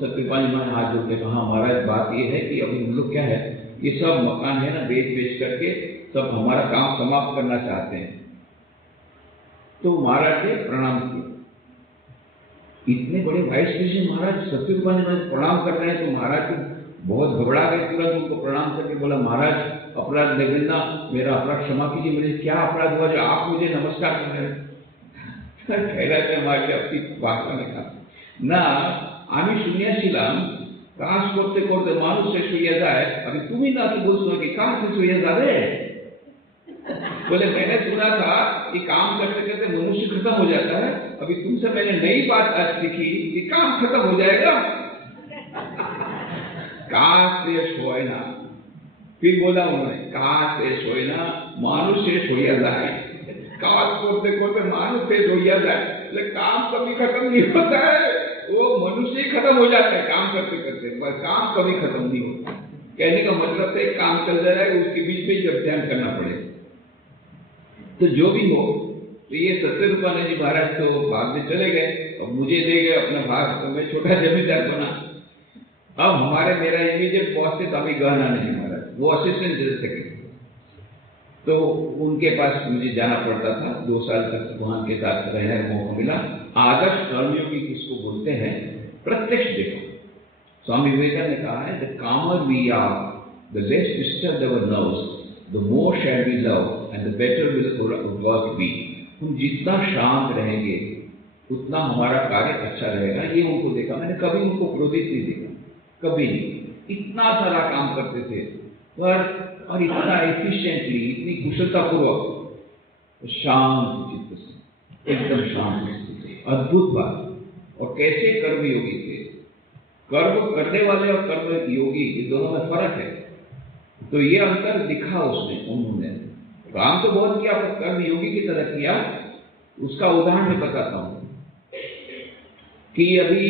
सत्यरूपा ने हाथ जोड़ के कहा महाराज बात ये है कि अभी हम लोग क्या है, ये सब मकान है ना बेच करके सब हमारा काम समाप्त करना चाहते हैं। तो महाराज ने प्रणाम किया, इतने बड़े वाइस प्रेसिडेंट महाराज सत्यरूपा ने प्रणाम कर रहे हैं, तो महाराज बहुत घबरा गए, तुरंत उनको प्रणाम करके बोला महाराज अपराध देवेंद्र, मेरा अपराध क्षमा कीजिए, मुझे क्या अपराध हुआ जो आप मुझे नमस्कार कर रहे हैं। कह रहे थे हमारे अपनी भाषा में कहा ना, আমি শুনিয়াছিলাম কাজ করতে করতে মানুষ শেষ হইয়া যায়, अभी तुम ही ना तो बोलते कि काम শেষ হইয়া যাবে। बोले मैंने सुना था कि काम करते करते मनुष्य खत्म हो जाता है, अभी तुमसे मैंने नई बात आज सीखी कि काम खत्म हो जाएगा। काश शेष होए ना, फिर बोला उन्होंने काश शेष होए ना, मानुष शेष होइया जाए, काम करते करते मानुष शेष होइया जाए, लेकिन काम कभी खत्म नहीं होता है, वो मनुष्य ही खत्म हो जाता है काम करते करते, पर काम कभी खत्म नहीं होता। कहने का मतलब है काम चल रहा है, उसके बीच में जब ध्यान करना पड़ेगा। तो जो भी हो, तो ये सत्यरूपानंद जी महाराज तो बाद में चले गए और मुझे दे गए अपना भाग, तो मैं छोटा जमींदार बना। अब हमारे मेरा इमीडिएट बॉस थे तभी गहनानंद जी महाराज, वो असिस्टेंट जनरल सेक्रेटरी, तो उनके पास मुझे जाना पड़ता था, 2 साल तक वहां के साथ रहने का मौका मिला। आदर्श कर्मयोगी किसको बोलते हैं, प्रत्यक्ष देखो। स्वामी विवेकानंद ने कहा है the calmer we are, the less disturb our nerves, the more shall we love and the better will work be. हम जितना शांत रहेंगे उतना हमारा कार्य अच्छा रहेगा। ये उनको देखा मैंने, कभी उनको क्रोधित नहीं देखा, कभी नहीं। इतना सारा काम करते थे और इतना एफिशिएंटली, इतनी कुशलतापूर्वक, शांत चित्त से, एकदम शांत चित्त से, अद्भुत बात। और कैसे कर्मयोगी थे, कर्म करने वाले और कर्म योगी ये दोनों में फर्क है। तो ये अंतर दिखा उसने, उन्होंने काम तो बहुत किया पर कर्म योगी की तरह किया। उसका उदाहरण मैं बताता हूं कि अभी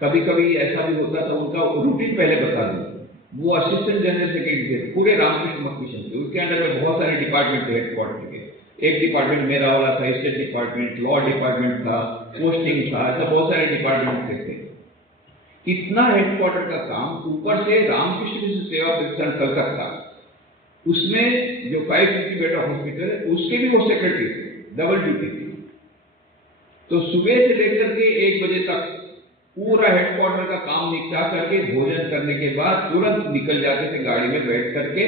कभी कभी ऐसा भी होता था, उनका रूटीन पहले बता दूं। वो असिस्टेंट जनरल सेक्रेटरी थे पूरे रामकृष्ण मठ मिशन के, उसके अंदर में बहुत सारे डिपार्टमेंट थे हेडक्वार्टर के। एक डिपार्टमेंट मेरा वाला था, स्टेट डिपार्टमेंट, लॉ डिपार्टमेंट था, पोस्टिंग था, ऐसा बहुत सारे डिपार्टमेंट थे। इतना हेडक्वार्टर का काम, ऊपर से रामकृष्ण मिशन सेवा प्रतिष्ठान कलकत्ता, उसमें जो 550 बेड हॉस्पिटल है उसके भी वो सेक्रेटरी थे, डबल ड्यूटी थी। तो सुबह से लेकर के 1 बजे तक पूरा हेडक्वार्टर का काम निपटा करके भोजन करने के बाद तुरंत निकल जाते थे गाड़ी में बैठ करके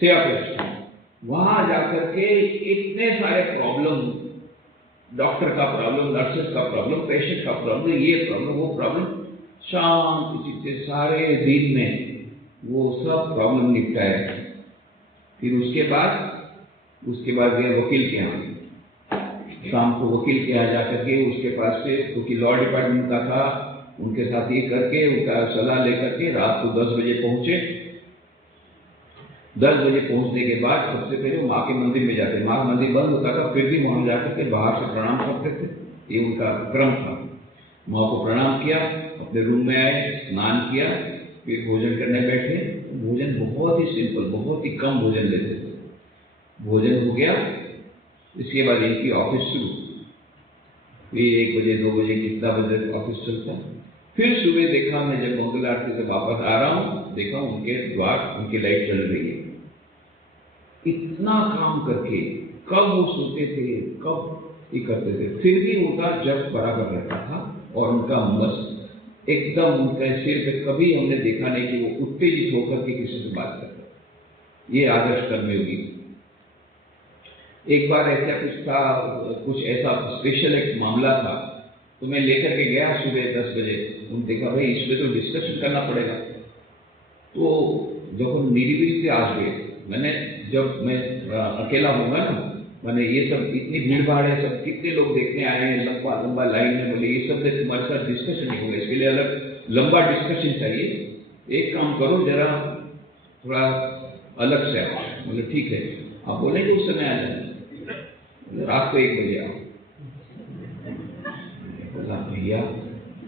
सेवा प्रतिष्ठान। वहां जाकर के इतने सारे प्रॉब्लम, डॉक्टर का प्रॉब्लम, नर्सेस का प्रॉब्लम, पेशेंट का प्रॉब्लम, ये प्रॉब्लम, वो प्रॉब्लम, शांत चित्त सारे दिन में वो सब प्रॉब्लम निपटाया। फिर उसके बाद गए वकील के यहाँ, शाम को वकील के यहाँ जाकर के उसके पास से, क्योंकि लॉ डिपार्टमेंट का था, उनके साथ ये करके उनका सलाह लेकर के रात को 10 बजे पहुंचे। 10 बजे पहुंचने के बाद सबसे पहले माँ के मंदिर में जाते, माँ का मंदिर बंद होता था, फिर भी वहां जाकर के बाहर से प्रणाम करते थे, ये उनका क्रम था। माँ को प्रणाम किया, अपने रूम में आए, स्नान किया, फिर भोजन करने बैठे। भोजन बहुत ही सिंपल, बहुत ही कम भोजन लेते थे। भोजन हो गया, इसके बाद इनकी ऑफिस शुरू। फिर 1 बजे 2 बजे कितना बजे ऑफिस चलता। फिर सुबह देखा, मैं जब मंगल आरती से वापस आ रहा हूँ, देखा उनके द्वार, उनकी लाइट चल रही है। इतना काम करके कब वो सोते थे, कब ये करते थे, फिर भी उनका जब बराबर रहता था और उनका बस एकदम उनके सिर पे कभी हमने देखा नहीं कि वो उत्तेजित होकर के किसी से बात करते। ये आदर्श कर्मयोगी। एक बार ऐसा कुछ था, कुछ ऐसा स्पेशल एक मामला था, तो मैं लेकर के गया सुबह 10 बजे। उन्होंने देखा भाई इस पे तो डिस्कशन करना पड़ेगा। तो जब हम निरीबिली से आज गए, मैंने जब मैं अकेला होगा ना, मैंने ये सब इतनी भीड़ भाड़ है, सब कितने लोग देखने आए हैं, लंबा लंबा लाइन में, बोले ये सब तुम्हारे साथ डिस्कशन नहीं होगा, इसके लिए अलग लंबा डिस्कशन चाहिए। एक काम करो, जरा थोड़ा अलग से आओ। बोले ठीक है, आप बोलेंगे उस समय आ जाए, रात को 1 बजे आओ। बोला भैया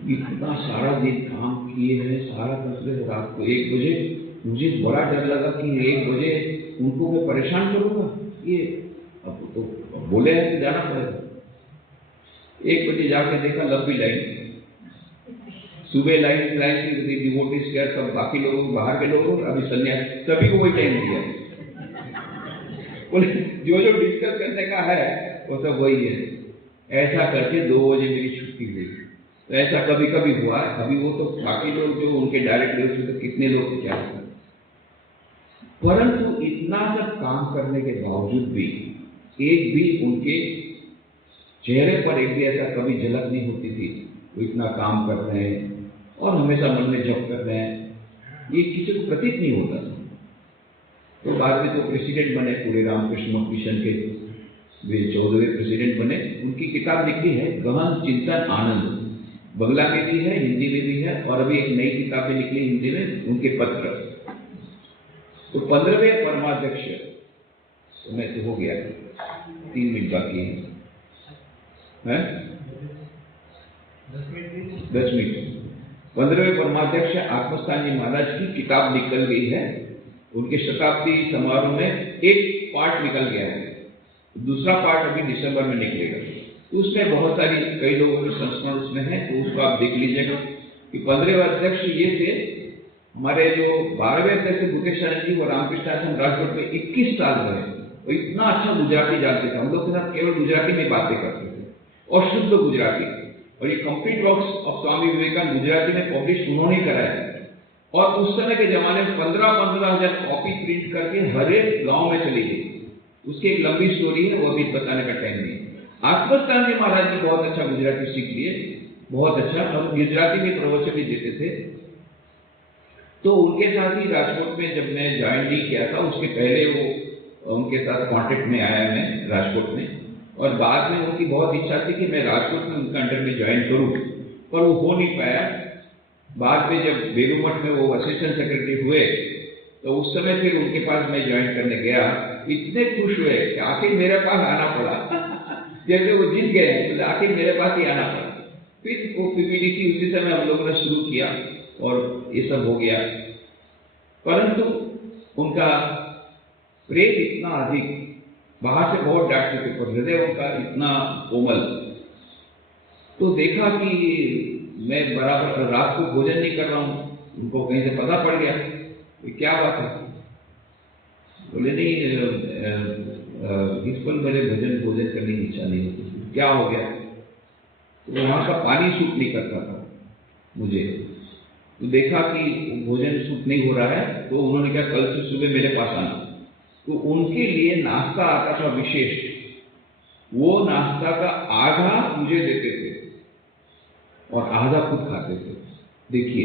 इतना सारा दिन काम किए हैं, सारा करते रात को 1 बजे, मुझे बड़ा डर लगा कि 1 बजे उनको मैं परेशान करूंगा। ये अब तो बोले हैं तो जाना पड़ेगा। 1 बजे जाके देखा लंबी लाइन, सुबह लाइन थी, डिवोटीज के, सब बाकी लोग, बाहर के लोग, अभी सन्यास, सभी को वही टाइम दिया। बोले जो जो डिस्कस करने का है वो सब वही है। ऐसा करके 2 बजे मेरी छुट्टी हुई। तो ऐसा कभी कभी हुआ। अभी वो तो बाकी लोग जो उनके डायरेक्ट तो कितने लोग क्या, परंतु इतना सब काम करने के बावजूद भी एक भी उनके चेहरे पर एक भी ऐसा कभी झलक नहीं होती थी वो इतना काम कर रहे हैं और हमेशा मन में जप कर रहे हैं, ये किसी को प्रतीत नहीं होता था। तो बाद में तो प्रेसिडेंट बने पूरे रामकृष्ण मिशन के, वे 14वें प्रेसिडेंट बने। उनकी किताब लिखी है गहन चिंतन आनंद, बंगला में भी है, हिंदी में भी है, और अभी एक नई किताब भी निकली हिंदी में, उनके पत्र। तो 15वें परमाध्यक्ष, समय तो हो गया, 3 मिनट बाकी है, 10 मिनट। 15वें परमाध्यक्ष आत्मस्थान जी महाराज की किताब निकल गई है। उनके शताब्दी समारोह में एक पार्ट निकल गया है, दूसरा पार्ट अभी दिसंबर में निकलेगा। तो उसमें बहुत सारी, कई लोगों के संस्मरण उसमें है, तो उसको आप देख लीजिएगा कि 15वें अध्यक्ष ये थे। हमारे जो 12वें अध्यक्ष भूतेशानंद जी, वो रामकृष्ण आश्रम राजकोट में 21 साल रहे, और इतना अच्छा गुजराती जानते थे। हम लोग के साथ केवल गुजराती में बातें करते थे और शुद्ध गुजराती। और ये complete works of Swami Vivekananda Gujarati में पब्लिश उन्होंने कराया। और उस समय के जमाने में 15-15 हजार कॉपी प्रिंट करके हर एक गांव में चली गई। उसकी एक लंबी स्टोरी है, वो अभी बताने का टाइम नहीं। आत्मस्थान जी महाराज ने बहुत अच्छा गुजराती सीख लिए, बहुत अच्छा, और गुजराती में प्रवचन भी देते थे। तो उनके साथ ही राजकोट में जब मैं ज्वाइन नहीं किया था, उसके पहले वो उनके साथ कांटेक्ट में आया मैं राजकोट में, और बाद में उनकी बहुत इच्छा थी कि मैं राजकोट में उनका अंडर में ज्वाइन करूं, पर वो हो नहीं पाया। बाद में जब बेलूमठ में वो असिस्टेंट सेक्रेटरी हुए, तो उस समय फिर उनके पास मैं ज्वाइन करने गया। इतने खुश हुए कि आखिर मेरे पास आना पड़ा। जैसे वो जीत गए, तो आखिर मेरे पास ही आना पड़ा। फिर वो पीपीडीसी उसी समय हम लोगों ने शुरू किया और ये सब हो गया। परंतु उनका प्रेम इतना अधिक, बाहर से बहुत डांटते थे, पर हृदय उनका इतना कोमल। तो देखा कि मैं बराबर रात को भोजन नहीं कर रहा हूँ, उनको कहीं से पता पड़ गया, क्या बात है? बोले नहीं, इस पल मेरे भोजन करने की इच्छा नहीं होती। क्या हो गया? तो वहाँ का पानी सूट नहीं करता था मुझे। तो देखा कि भोजन सूट नहीं हो रहा है, तो उन्होंने कहा कल से सुबह मेरे पास आना। तो उनके लिए नाश्ता आता था विशेष, वो नाश्ता का आधा मुझे देते थे और आधा खुद खाते थे। देखिए,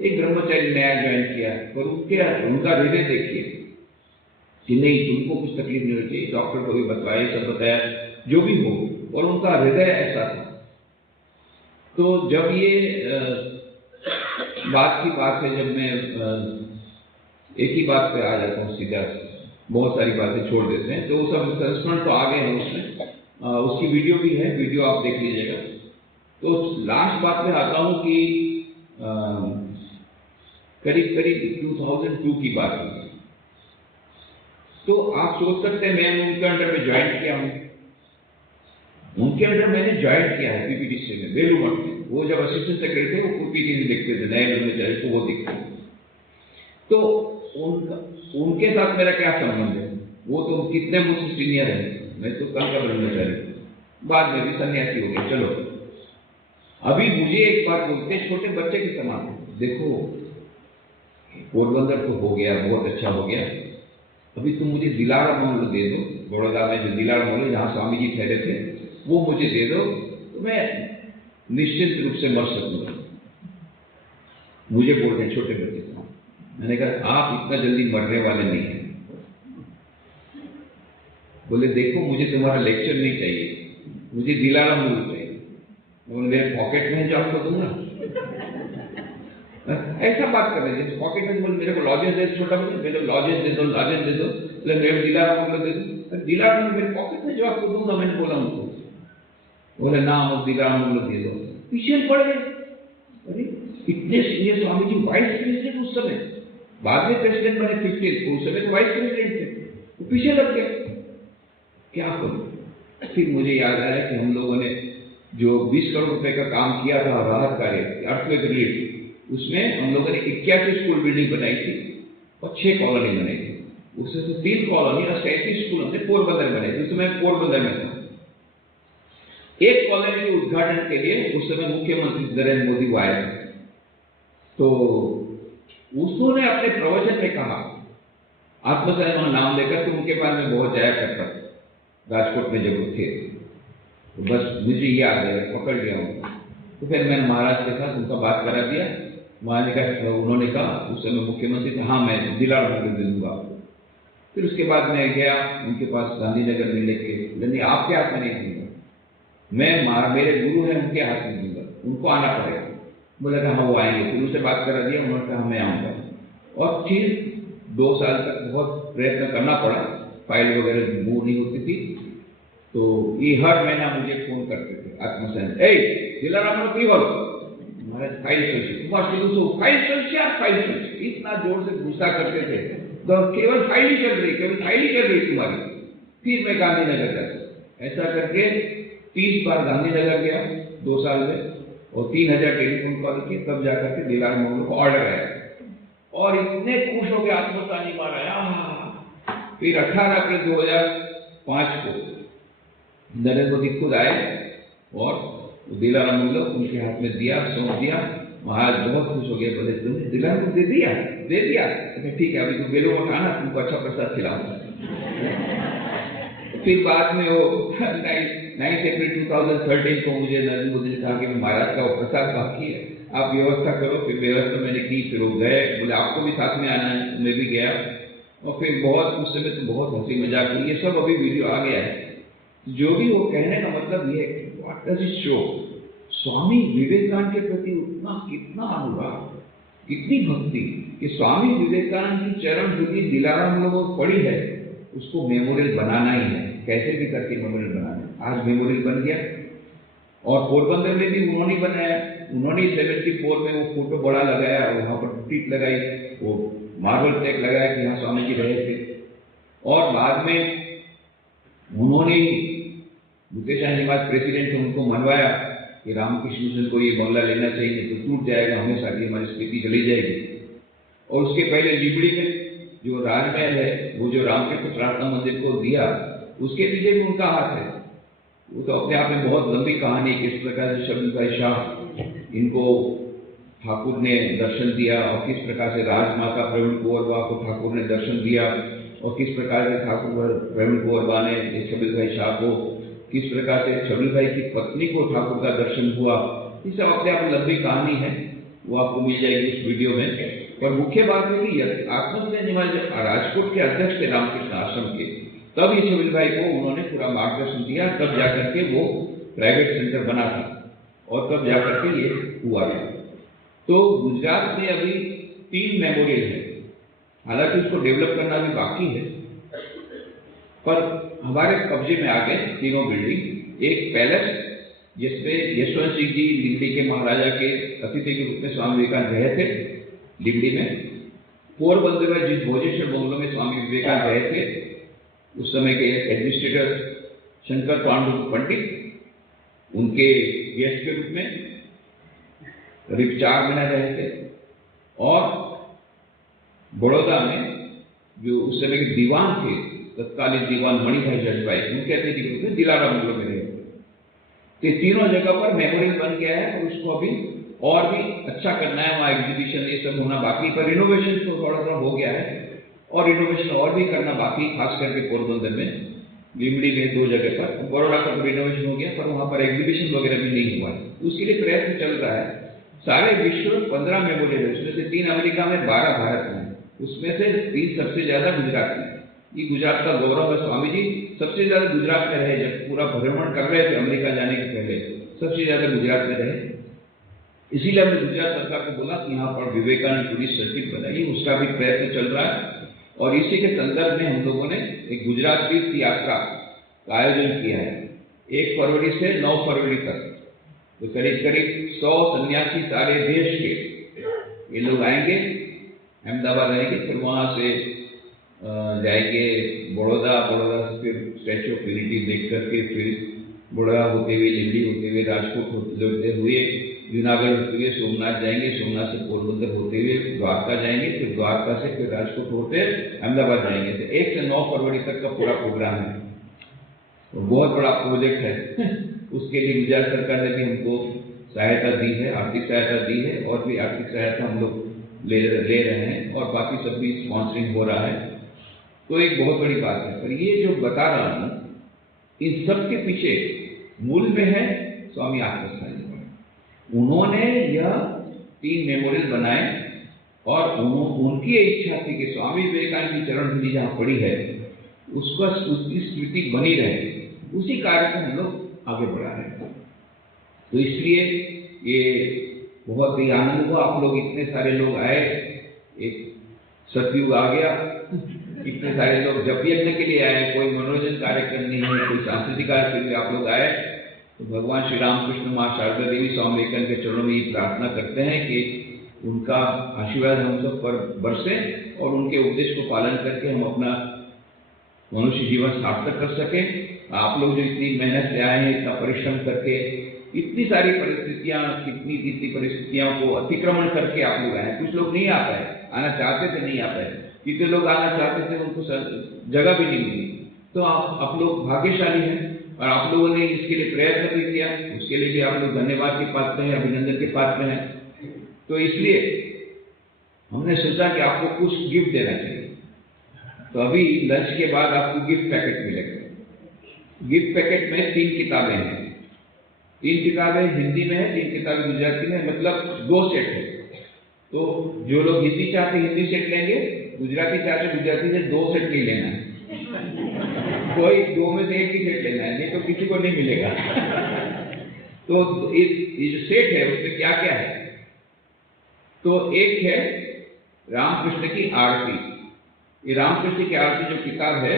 एक ब्रह्मचारी नया ज्वाइन किया, पर उनका हृदय देखिए कि नहीं, तुमको कुछ तकलीफ नहीं होनी चाहिए, डॉक्टर को भी बताया, सब बताया, जो भी हो, और उनका हृदय ऐसा था। तो जब ये बात की बात है, जब मैं एक ही बात पे आ जाता हूँ सीधा, बहुत सारी बातें छोड़ देते हैं, तो वो सब संस्मरण तो आ गए हैं उसमें, उसकी वीडियो भी है, वीडियो आप देख लीजिएगा। तो लास्ट बात में आता हूँ कि करीब करीब 2002 की बात है। तो आप सोच सकते हैं मैं उनके अंडर में ज्वाइन किया हूँ, उनके अंडर मैंने ज्वाइन किया है पीपीटीसी में, वेलूमठ में। वो जब असिस्टेंट सेक्रेटरी थे वो पीपीटीसी देखते थे, नए कर्मचारी को वो देखते थे। तो उनके साथ मेरा क्या संबंध है? वो तो कितने मुझसे सीनियर है, मैं तो कल का ब्रह्मचारी, बाद में भी सन्यासी हो गया। चलो, अभी मुझे एक बात बोलते, छोटे बच्चे के समान, देखो पोरबंदर तो हो गया, बहुत अच्छा हो गया, अभी तुम मुझे दिलारा मॉल दे दो, बड़ौदा में जो दिलारा मॉल है जहाँ स्वामी जी ठहरे थे, वो मुझे दे दो तो मैं निश्चित रूप से मर सकूंगा। मुझे बोलते हैं छोटे बच्चे को। मैंने कहा आप इतना जल्दी मरने वाले नहीं हैं। बोले देखो मुझे तुम्हारा लेक्चर नहीं चाहिए, मुझे दिलारा मूल चाहिए। बोले मेरे पॉकेट में जो आपको दूंगा, ऐसा बात कर रहे थे पॉकेट में। बोले मेरे को लॉजेस दे, छोटा बच्चा मेरे को लॉजेस दे दो, लॉजेस दे दो। बोले मेरे दिलारा मूल दे दो, दिलारा मूल मेरे पॉकेट में जो आपको दूंगा। मैंने बोला उनको, बोले ना वो दिलारा मूल दे दो। पीछे पड़ गए। अरे इतने senior Swami ji vice president उस समय, बाद में प्रेसिडेंट बने 15, उस समय वाइस प्रेसिडेंट थे, वो पीछे लग गए। क्या करूं? फिर मुझे याद आया कि हम लोगों ने जो 20 करोड़ रुपए का काम किया था राहत कार्य, अर्थक्वेक रिलीफ, उसमें हम लोगों ने 81 स्कूल बिल्डिंग बनाई थी और 6 कॉलोनी बनाई थी। उससे तो 3 कॉलोनी और 37 स्कूल हमने पोरबंदर बनाए थे। उस समय पोरबंदर में था। एक कॉलोनी के उद्घाटन के लिए उस समय मुख्यमंत्री नरेंद्र मोदी वो आए थे। तो उन्होंने अपने प्रवचन में कहा, आत्मसंयम नाम लेकर, तो उनके पास में बहुत जाया करता था राजकोट में जब थे, तो बस मुझे याद है, पकड़ लिया उनको। तो फिर मैंने महाराज के साथ उनका बात करा दिया। महाराज का उन्होंने कहा, उस समय मुख्यमंत्री था, हाँ मैं दिलारा मूल दे दूंगा आपको। फिर उसके बाद मैं गया उनके पास गांधीनगर मिलने के, नहीं आपके हाथ में नहीं दूंगा, मैं मेरे गुरु हैं उनके हाथ में दूंगा, उनको आना पड़ेगा। बोला था हाँ वो आएंगे। फिर उससे बात करा दिया, उन्होंने कहा मैं आऊँगा। और फिर 2 साल तक बहुत प्रयत्न करना पड़ा, फाइल वगैरह मूव नहीं होती थी। तो ये हर महीना मुझे फोन करते थे आत्मसंयम, ए दिलारा मूल की बोलो महाराज फाइल चलती, फाइल चलती, आप फाइल चलती, इतना जोर से गुस्सा करते थे। तो केवल फाइल ही चल रही, केवल फाइल ही चल रही तुम्हारी। फिर मैं गांधीनगर जाता, ऐसा करके 30 बार गांधीनगर गया 2 साल में, और 3000 टेलीफोन कॉल किए, तब जाकर के दिलारा मूल को ऑर्डर आया। और इतने खुश हो गए, आत्मतानी मारा। फिर 18 अप्रैल 2005 को नरेंद्र मोदी खुद आए और दिलारा मूल उनके हाथ में दिया, सौंप दिया। महाराज बहुत खुश हो गए, बोले तुमने दिलारा मूल दे दिया? दे दिया। ठीक है, अभी तुम बेलो उठाना, तुमको अच्छा प्रसाद खिलाऊंगा। फिर बाद में वो 9 अप्रैल 2013 को मुझे नरेंद्र मोदी ने कहा कि महाराज का वो प्रसाद बाकी है, आप व्यवस्था करो। फिर व्यवस्था मैंने की, फिर वो गए, बोले आपको भी साथ में आना है, मैं भी गया। और फिर बहुत उस समय तो बहुत हंसी मजाक हुई, ये सब अभी वीडियो आ गया है। जो भी वो कहने का मतलब ये है, what does it show? Swami Vivekananda के प्रति उतना कितना अनुराग, कितनी भक्ति कि स्वामी विवेकानंद की चरण धुली दिलारा मूल को पड़ी है, उसको मेमोरियल बनाना ही है, कैसे भी करके मेमोरियल बनाना है। आज मेमोरियल बन गया। और पोरबंदर में भी उन्होंने बनाया, उन्होंने 74 में वो फोटो बड़ा लगाया, वहां पर टीक लगाई, वो मार्बल टैग लगाया कि यहाँ स्वामी जी रहे थे। और बाद में उन्होंने मुकेश निवास प्रेसिडेंट थे, उनको मनवाया कि रामकृष्ण मिशन को ये बंगला लेना चाहिए, तो टूट जाएगा हमेशा की हमारी स्थिति चली जाएगी। और उसके पहले लिबड़ी में जो राजमहल है, वो जो रामकृष्ण प्रार्थना मंदिर को दिया, उसके पीछे भी उनका हाथ है। वो तो अपने आप में बहुत लंबी कहानी, किस प्रकार से शबीर भाई शाह इनको ठाकुर ने दर्शन दिया, और किस प्रकार से राजमाता प्रवीण कुंवर बा को ठाकुर ने दर्शन दिया, और किस प्रकार से ठाकुर प्रवीण कुंवर बा ने शबीर भाई शाह को, किस प्रकार से शबीर भाई की पत्नी को ठाकुर का दर्शन हुआ। ये सब अपने आप में लंबी कहानी है, वो आपको मिल जाएगी उस वीडियो में। पर मुख्य बात है कि आत्मसंयम जब राजकोट के अध्यक्ष थे रामकृष्ण आश्रम के, तब ये शबीर भाई को उन्होंने पूरा मार्गदर्शन दिया, तब जाकर के वो प्राइवेट सेंटर बना था, और तब जाकर के ये हुआ था। तो गुजरात में अभी 3 मेमोरियल है, हालांकि उसको डेवलप करना भी बाकी है, पर हमारे कब्जे में आ गए तीनों बिल्डिंग। एक पैलेस, जिसमें यशवंत सिंह जी लिमड़ी के महाराजा के अतिथि के रूप में स्वामी विवेकानंद रहे थे लिमड़ी में। पोरबंदर में जिस भोजेश्वर बंगलों में स्वामी विवेकानंद रहे थे, उस समय के एडमिनिस्ट्रेटर शंकर पांडु पंडित उनके गेस्ट के रूप में करीब 4 महीना रहे थे। और बड़ौदा में जो उस समय के दीवान थे, तत्कालीन दीवान मणिभाई जसभाई, उनके अतिथि के रूप में दिलारा बंगलों में रहे थे। तो तीनों जगह पर मेमोरियल बन गया है और उसको अभी और भी अच्छा करना है। वहाँ एग्जीबिशन ये सब होना बाकी, पर रिनोवेशन तो थोड़ा सा हो गया है और रिनोवेशन और भी करना बाकी, खास करके पोरबंदर में, लिमड़ी में 2 जगह पर। बड़ौदा का रिनोवेशन हो गया पर वहाँ पर एग्जीबिशन वगैरह भी नहीं हुआ है, उसके लिए प्रयत्न चल रहा है। सारे विश्व में 15 मेमोरियल है, उसमें से 3 अमेरिका में, 12 भारत में, उसमें से 3 सबसे ज्यादा गुजरात में। ये गुजरात का गौरव है। स्वामी जी सबसे ज्यादा गुजरात में रहे, जब पूरा भ्रमण कर रहे थे अमेरिका जाने के पहले, सबसे ज्यादा गुजरात में रहे। इसीलिए हमने गुजरात सरकार को बोला कि यहाँ पर विवेकानंद टूरिस्ट सर्किट बनाइए, उसका भी प्रयत्न चल रहा है। और इसी के संदर्भ में हम लोगों ने एक गुजरात तीर्थ यात्रा का आयोजन किया है 1 फरवरी से 9 फरवरी तक। तो करीब करीब 100 सन्यासी सारे देश के ये लोग आएंगे, अहमदाबाद आएंगे, फिर वहाँ से जाएंगे बड़ौदा, बड़ौदा से फिर स्टैचू ऑफ यूनिटी देख करके फिर बड़ौदा होते हुए, लिमड़ी होते हुए, राजकोट होते हुए, जूनागढ़ होते हुए सोमनाथ जाएंगे, सोमनाथ से पोरबंदर होते हुए द्वारका जाएंगे, फिर द्वारका से फिर राजकोट होते अहमदाबाद जाएंगे। तो 1 से 9 फरवरी तक का पूरा प्रोग्राम है। तो बहुत बड़ा प्रोजेक्ट है। उसके लिए गुजरात सरकार ने भी हमको सहायता दी है, आर्थिक सहायता दी है, और भी आर्थिक सहायता हम लोग ले रहे हैं, और बाकी सब भी स्पॉन्सरिंग हो रहा है। तो एक बहुत बड़ी बात है। पर ये जो बता रहा हूँ, इन सब के पीछे मूल में है स्वामी आत्मस्थानी। उन्होंने यह 3 मेमोरियल बनाए और उनकी इच्छा थी कि स्वामी विवेकानंद की चरण धूलि जहाँ पड़ी है उसका उसकी स्मृति बनी रहे, उसी कार्य को हम लोग आगे बढ़ा रहे हैं। तो इसलिए ये बहुत ही आनंद हुआ, आप लोग इतने सारे लोग आए, एक सतयुग आ गया, इतने सारे लोग जप यज्ञ के लिए आए, कोई मनोरंजन कार्यक्रम नहीं है, कोई सांस्कृतिक कार्यक्रम के लिए आप लोग आए। तो भगवान श्री रामकृष्ण, माँ शारदा देवी, स्वामी विवेकानंद के चरणों में ये प्रार्थना करते हैं कि उनका आशीर्वाद हम सब पर बरसे और उनके उपदेश को पालन करके हम अपना मनुष्य जीवन सार्थक कर सकें। आप लोग जो इतनी मेहनत से आए हैं, इतना परिश्रम करके, इतनी सारी परिस्थितियां, कितनी परिस्थितियों को अतिक्रमण करके आप लोग आए। कुछ लोग नहीं आ पाए, आना चाहते थे, नहीं आ पाए। कितने लोग आना चाहते थे, उनको जगह भी नहीं मिली। तो आप लोग भाग्यशाली हैं और आप लोगों ने इसके लिए प्रयत्न भी किया, उसके लिए भी आप लोग धन्यवाद के पात्र हैं, अभिनंदन के पात्र हैं। तो इसलिए हमने सोचा कि आपको कुछ गिफ्ट देना चाहिए। तो अभी लंच के बाद आपको गिफ्ट पैकेट मिलेगा। गिफ्ट पैकेट में 3 किताबें हैं, 3 किताबें हिंदी में है, 3 किताबें गुजराती में, मतलब 2 सेट है। तो जो लोग हिंदी चाहते हिंदी सेट लेंगे, गुजराती चाहते गुजराती से 2 सेट नहीं लेना है। कोई 2 में से 1 ही सेट लेना है, नहीं तो किसी को नहीं मिलेगा। तो ये जो सेट है उसमें क्या क्या है? तो एक है रामकृष्ण की आरती। ये रामकृष्ण की आरती जो किताब है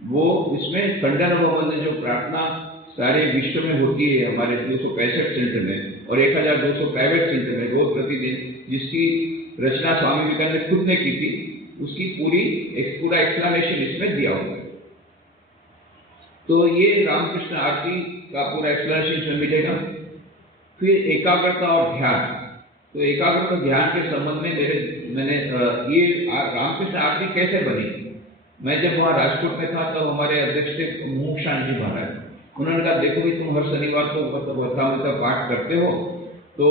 वो, इसमें खंडन भवन जो प्रार्थना सारे विश्व में होती है हमारे 265 सेंटर में और 1200 प्राइवेट सेंटर में रोज प्रतिदिन, जिसकी रचना स्वामी विवेकानंद ने खुद ने की थी, उसकी पूरा एक्सप्लेनेशन इसमें दिया हुआ है। तो ये रामकृष्ण आरती का पूरा एक्सप्लेनेशन इसमें मिलेगा। फिर एकाग्रता और ध्यान। तो एकाग्रता ध्यान के संबंध में मैंने ये रामकृष्ण आरती कैसे बनी। मैं जब वहाँ राजकोट में था तब हमारे अध्यक्ष थे मुमुक्षानंद जी महाराज। उन्होंने कहा देखो भाई, तुम हर शनिवार को वृद्धावृत्ता पाठ करते हो, तो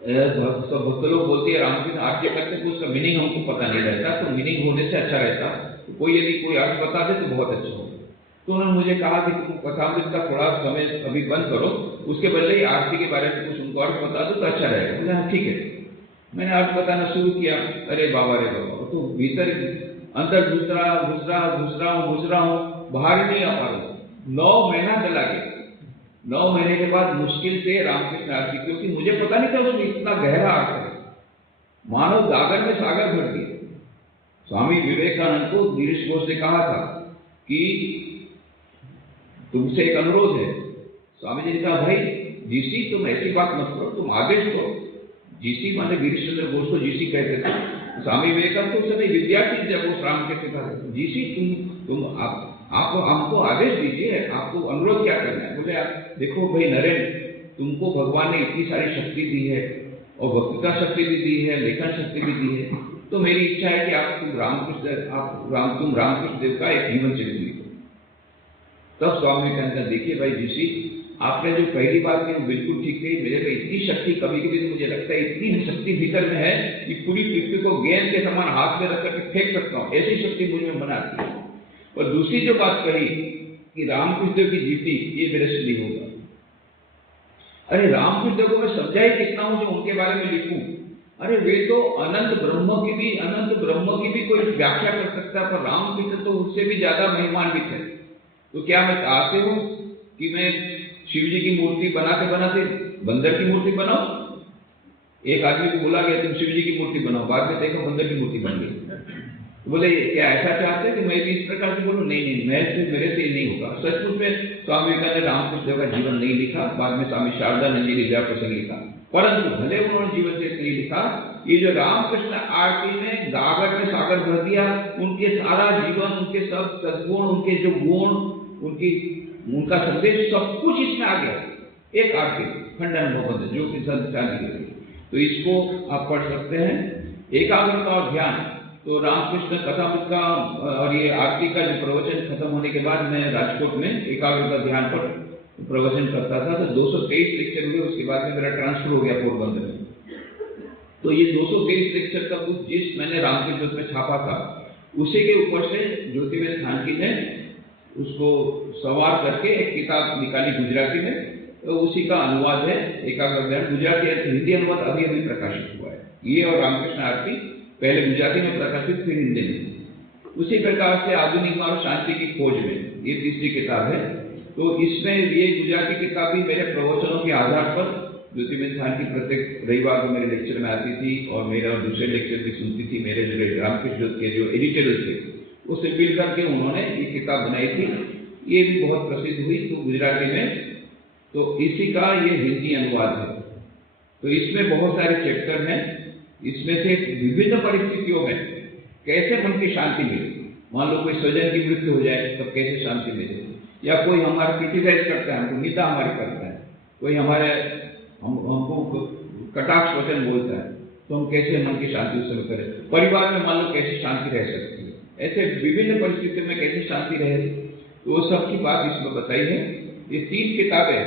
भक्त लोग बोलते हैं रामकृष्ण आरती करते, तो उसका मीनिंग हमको पता नहीं रहता, तो मीनिंग होने से अच्छा रहता, तो कोई यदि कोई अर्थ बता दे तो बहुत अच्छा हो। तो उन्होंने मुझे कहा कि तुम कथामृत का थोड़ा समय अभी बंद करो, उसके बदले ही आरती के बारे में कुछ उनको अर्थ बता दो तो अच्छा रहेगा। मुझे हाँ ठीक है। मैंने अर्थ बताना शुरू किया। अरे बाबा रे बाबा, तो भीतर अंदर घुस रहा हूँ, बाहर नहीं आ पा रहा हूँ। 9 महीना चला गया। 9 महीने के बाद मुश्किल से रामकृष्ण आरती, क्योंकि मुझे पता नहीं था उसमें इतना गहरा अर्थ है। मानो गागर में सागर भर दिया। स्वामी विवेकानंद को गिरीश घोष ने कहा था कि तुमसे एक अनुरोध है स्वामी जी ने कहा, भाई जीसी तुम ऐसी बात मत करो, तुम आदेश दो। जीसी माने गिरीश चंद्र घोष को जीसी कहते थे। स्वामी विवेकानंद तो सभी विद्यार्थी जब वो राम के सिखाते, जीसी तुम आप हमको आदेश दीजिए, आपको अनुरोध क्या करना है? बोले, आप देखो भाई नरेंद्र, तुमको भगवान ने इतनी सारी शक्ति दी है और वक्तृता शक्ति भी दी है, लेखन शक्ति भी दी है, तो मेरी इच्छा है कि तुम रामकृष्ण देव का एक जीवन चरित्र लिखो। तब स्वामी विवेकानंद, देखिए भाई जीसी, आपने जो पहली बात कही बिल्कुल ठीक कही। मेरे को इतनी शक्ति, कभी कभी तो मुझे लगता है इतनी शक्ति भीतर में है कि पूरी पृथ्वी को गेंद के समान हाथ में रख करके फेंक सकता हूँ, ऐसी शक्ति मुझ में बनाती है। और दूसरी जो बात कही कि रामकृष्ण देव की जीवनी, ये मेरे से नहीं होगा। अरे रामकृष्ण देव को मैं समझा ही कितना हूं जो उनके बारे में लिखूं? अरे वे तो अनंत ब्रह्म की भी कोई व्याख्या कर सकता है, पर रामकृष्ण तो उससे भी ज्यादा महिमान्वित है। तो क्या मैं चाहते हूं कि मैं शिव जी की मूर्ति बनाते बनाते बंदर की मूर्ति बनाओ? एक आदमी को बोला गया, तुम शिव जी की मूर्ति बनाओ, बाद में देखो बंदर की मूर्ति बन गई। तो बोले, क्या ऐसा चाहते हैं कि मैं भी इस प्रकार से बोलूं? नहीं, मेरे से नहीं होगा। सचमुच में स्वामी विवेकानंद ने रामकृष्ण देव का जीवन नहीं लिखा, बाद में स्वामी शारदानंद जी ने लीला प्रसंग लिखा, परंतु भले उन्होंने जीवन चरित्र नहीं लिखा, ये जो रामकृष्ण आरती ने गागर में सागर भर दिया, उनके सारा जीवन, उनके सब सद्गुण, उनके जो गुण, उनका संदेश, सब कुछ इसमें आ गया एक आरती खंडन भवन, जो कि संचालित हुई। तो इसको आप पढ़ सकते हैं। एकाग्रता और ध्यान, तो रामकृष्ण कथामृत का और ये आरती का जो प्रवचन खत्म होने के बाद मैं राजकोट में एकाग्रता ध्यान पर प्रवचन करता था, तो 223 लेक्चर हुए। उसके बाद में मेरा ट्रांसफर हो गया पोरबंदर में। तो ये 223 लेक्चर का कुछ जिस मैंने रामकृष्ण में छापा था, उसी के ऊपर से ज्योतिवेद खानकी ने उसको सवार करके एक किताब निकाली गुजराती में, तो उसी का अनुवाद है एकाग्रता ध्यान। गुजराती हिंदी अनुवाद अभी अभी प्रकाशित हुआ है। ये और रामकृष्ण आरती पहले गुजराती में प्रकाशित, फिर हिंदी में। उसी प्रकार से आधुनिक और शांति की खोज में, ये तीसरी किताब है। तो इसमें ये गुजराती किताब भी मेरे प्रवचनों के आधार पर ज्योतिवेद खानकी प्रत्येक रविवार को मेरे लेक्चर में आती थी और मेरा दूसरे लेक्चर भी सुनती थी। मेरे जो रामकृष्ण के जो एडिटोरियल थे उससे मिल करके उन्होंने ये किताब बनाई थी। ये भी बहुत प्रसिद्ध हुई तो गुजराती में, तो इसी का ये हिंदी अनुवाद है। तो इसमें बहुत सारे चैप्टर हैं। इसमें से विभिन्न परिस्थितियों में कैसे मन की शांति मिले। मान लो कोई स्वजन की मृत्यु हो जाए तब कैसे शांति मिले, या कोई हमारा क्रिटिसाइज करता है, हमको निंदा हमारी करता है, कोई हमको कटाक्ष वचन बोलता है, तो हम कैसे मन की शांति उस समय करें। परिवार में मान लो कैसे शांति रह सकती है, ऐसे विभिन्न परिस्थितियों में कैसे शांति रहे, तो वो सब की बात इसमें बताई है। ये 3 किताबें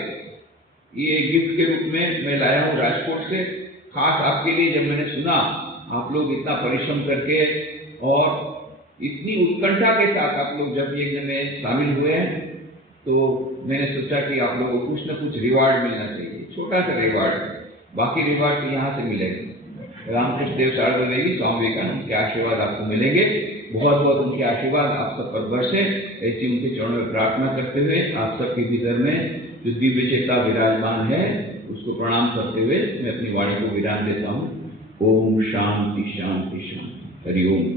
ये गिफ्ट के रूप में मैं लाया हूँ राजकोट से, खास आपके लिए। जब मैंने सुना आप लोग इतना परिश्रम करके और इतनी उत्कंठा के साथ आप लोग जब यज्ञ में शामिल हुए हैं, तो मैंने सोचा कि आप लोगों को कुछ न कुछ रिवार्ड मिलना चाहिए, छोटा सा रिवार्ड। बाकी रिवार्ड तो यहाँ से मिलेगा। रामकृष्ण देव शारदा देवी स्वामी विवेकानंद के आशीर्वाद आपको मिलेंगे। बहुत बहुत उनके आशीर्वाद आप सब पर बरसे, ऐसी उनके चरणों में प्रार्थना करते हुए आप सबके भीतर में जो दिव्य चेतना विराजमान है उसको प्रणाम करते हुए मैं अपनी वाणी को विराम देता हूँ। ओम शांति शांति शांति। हरि ओम।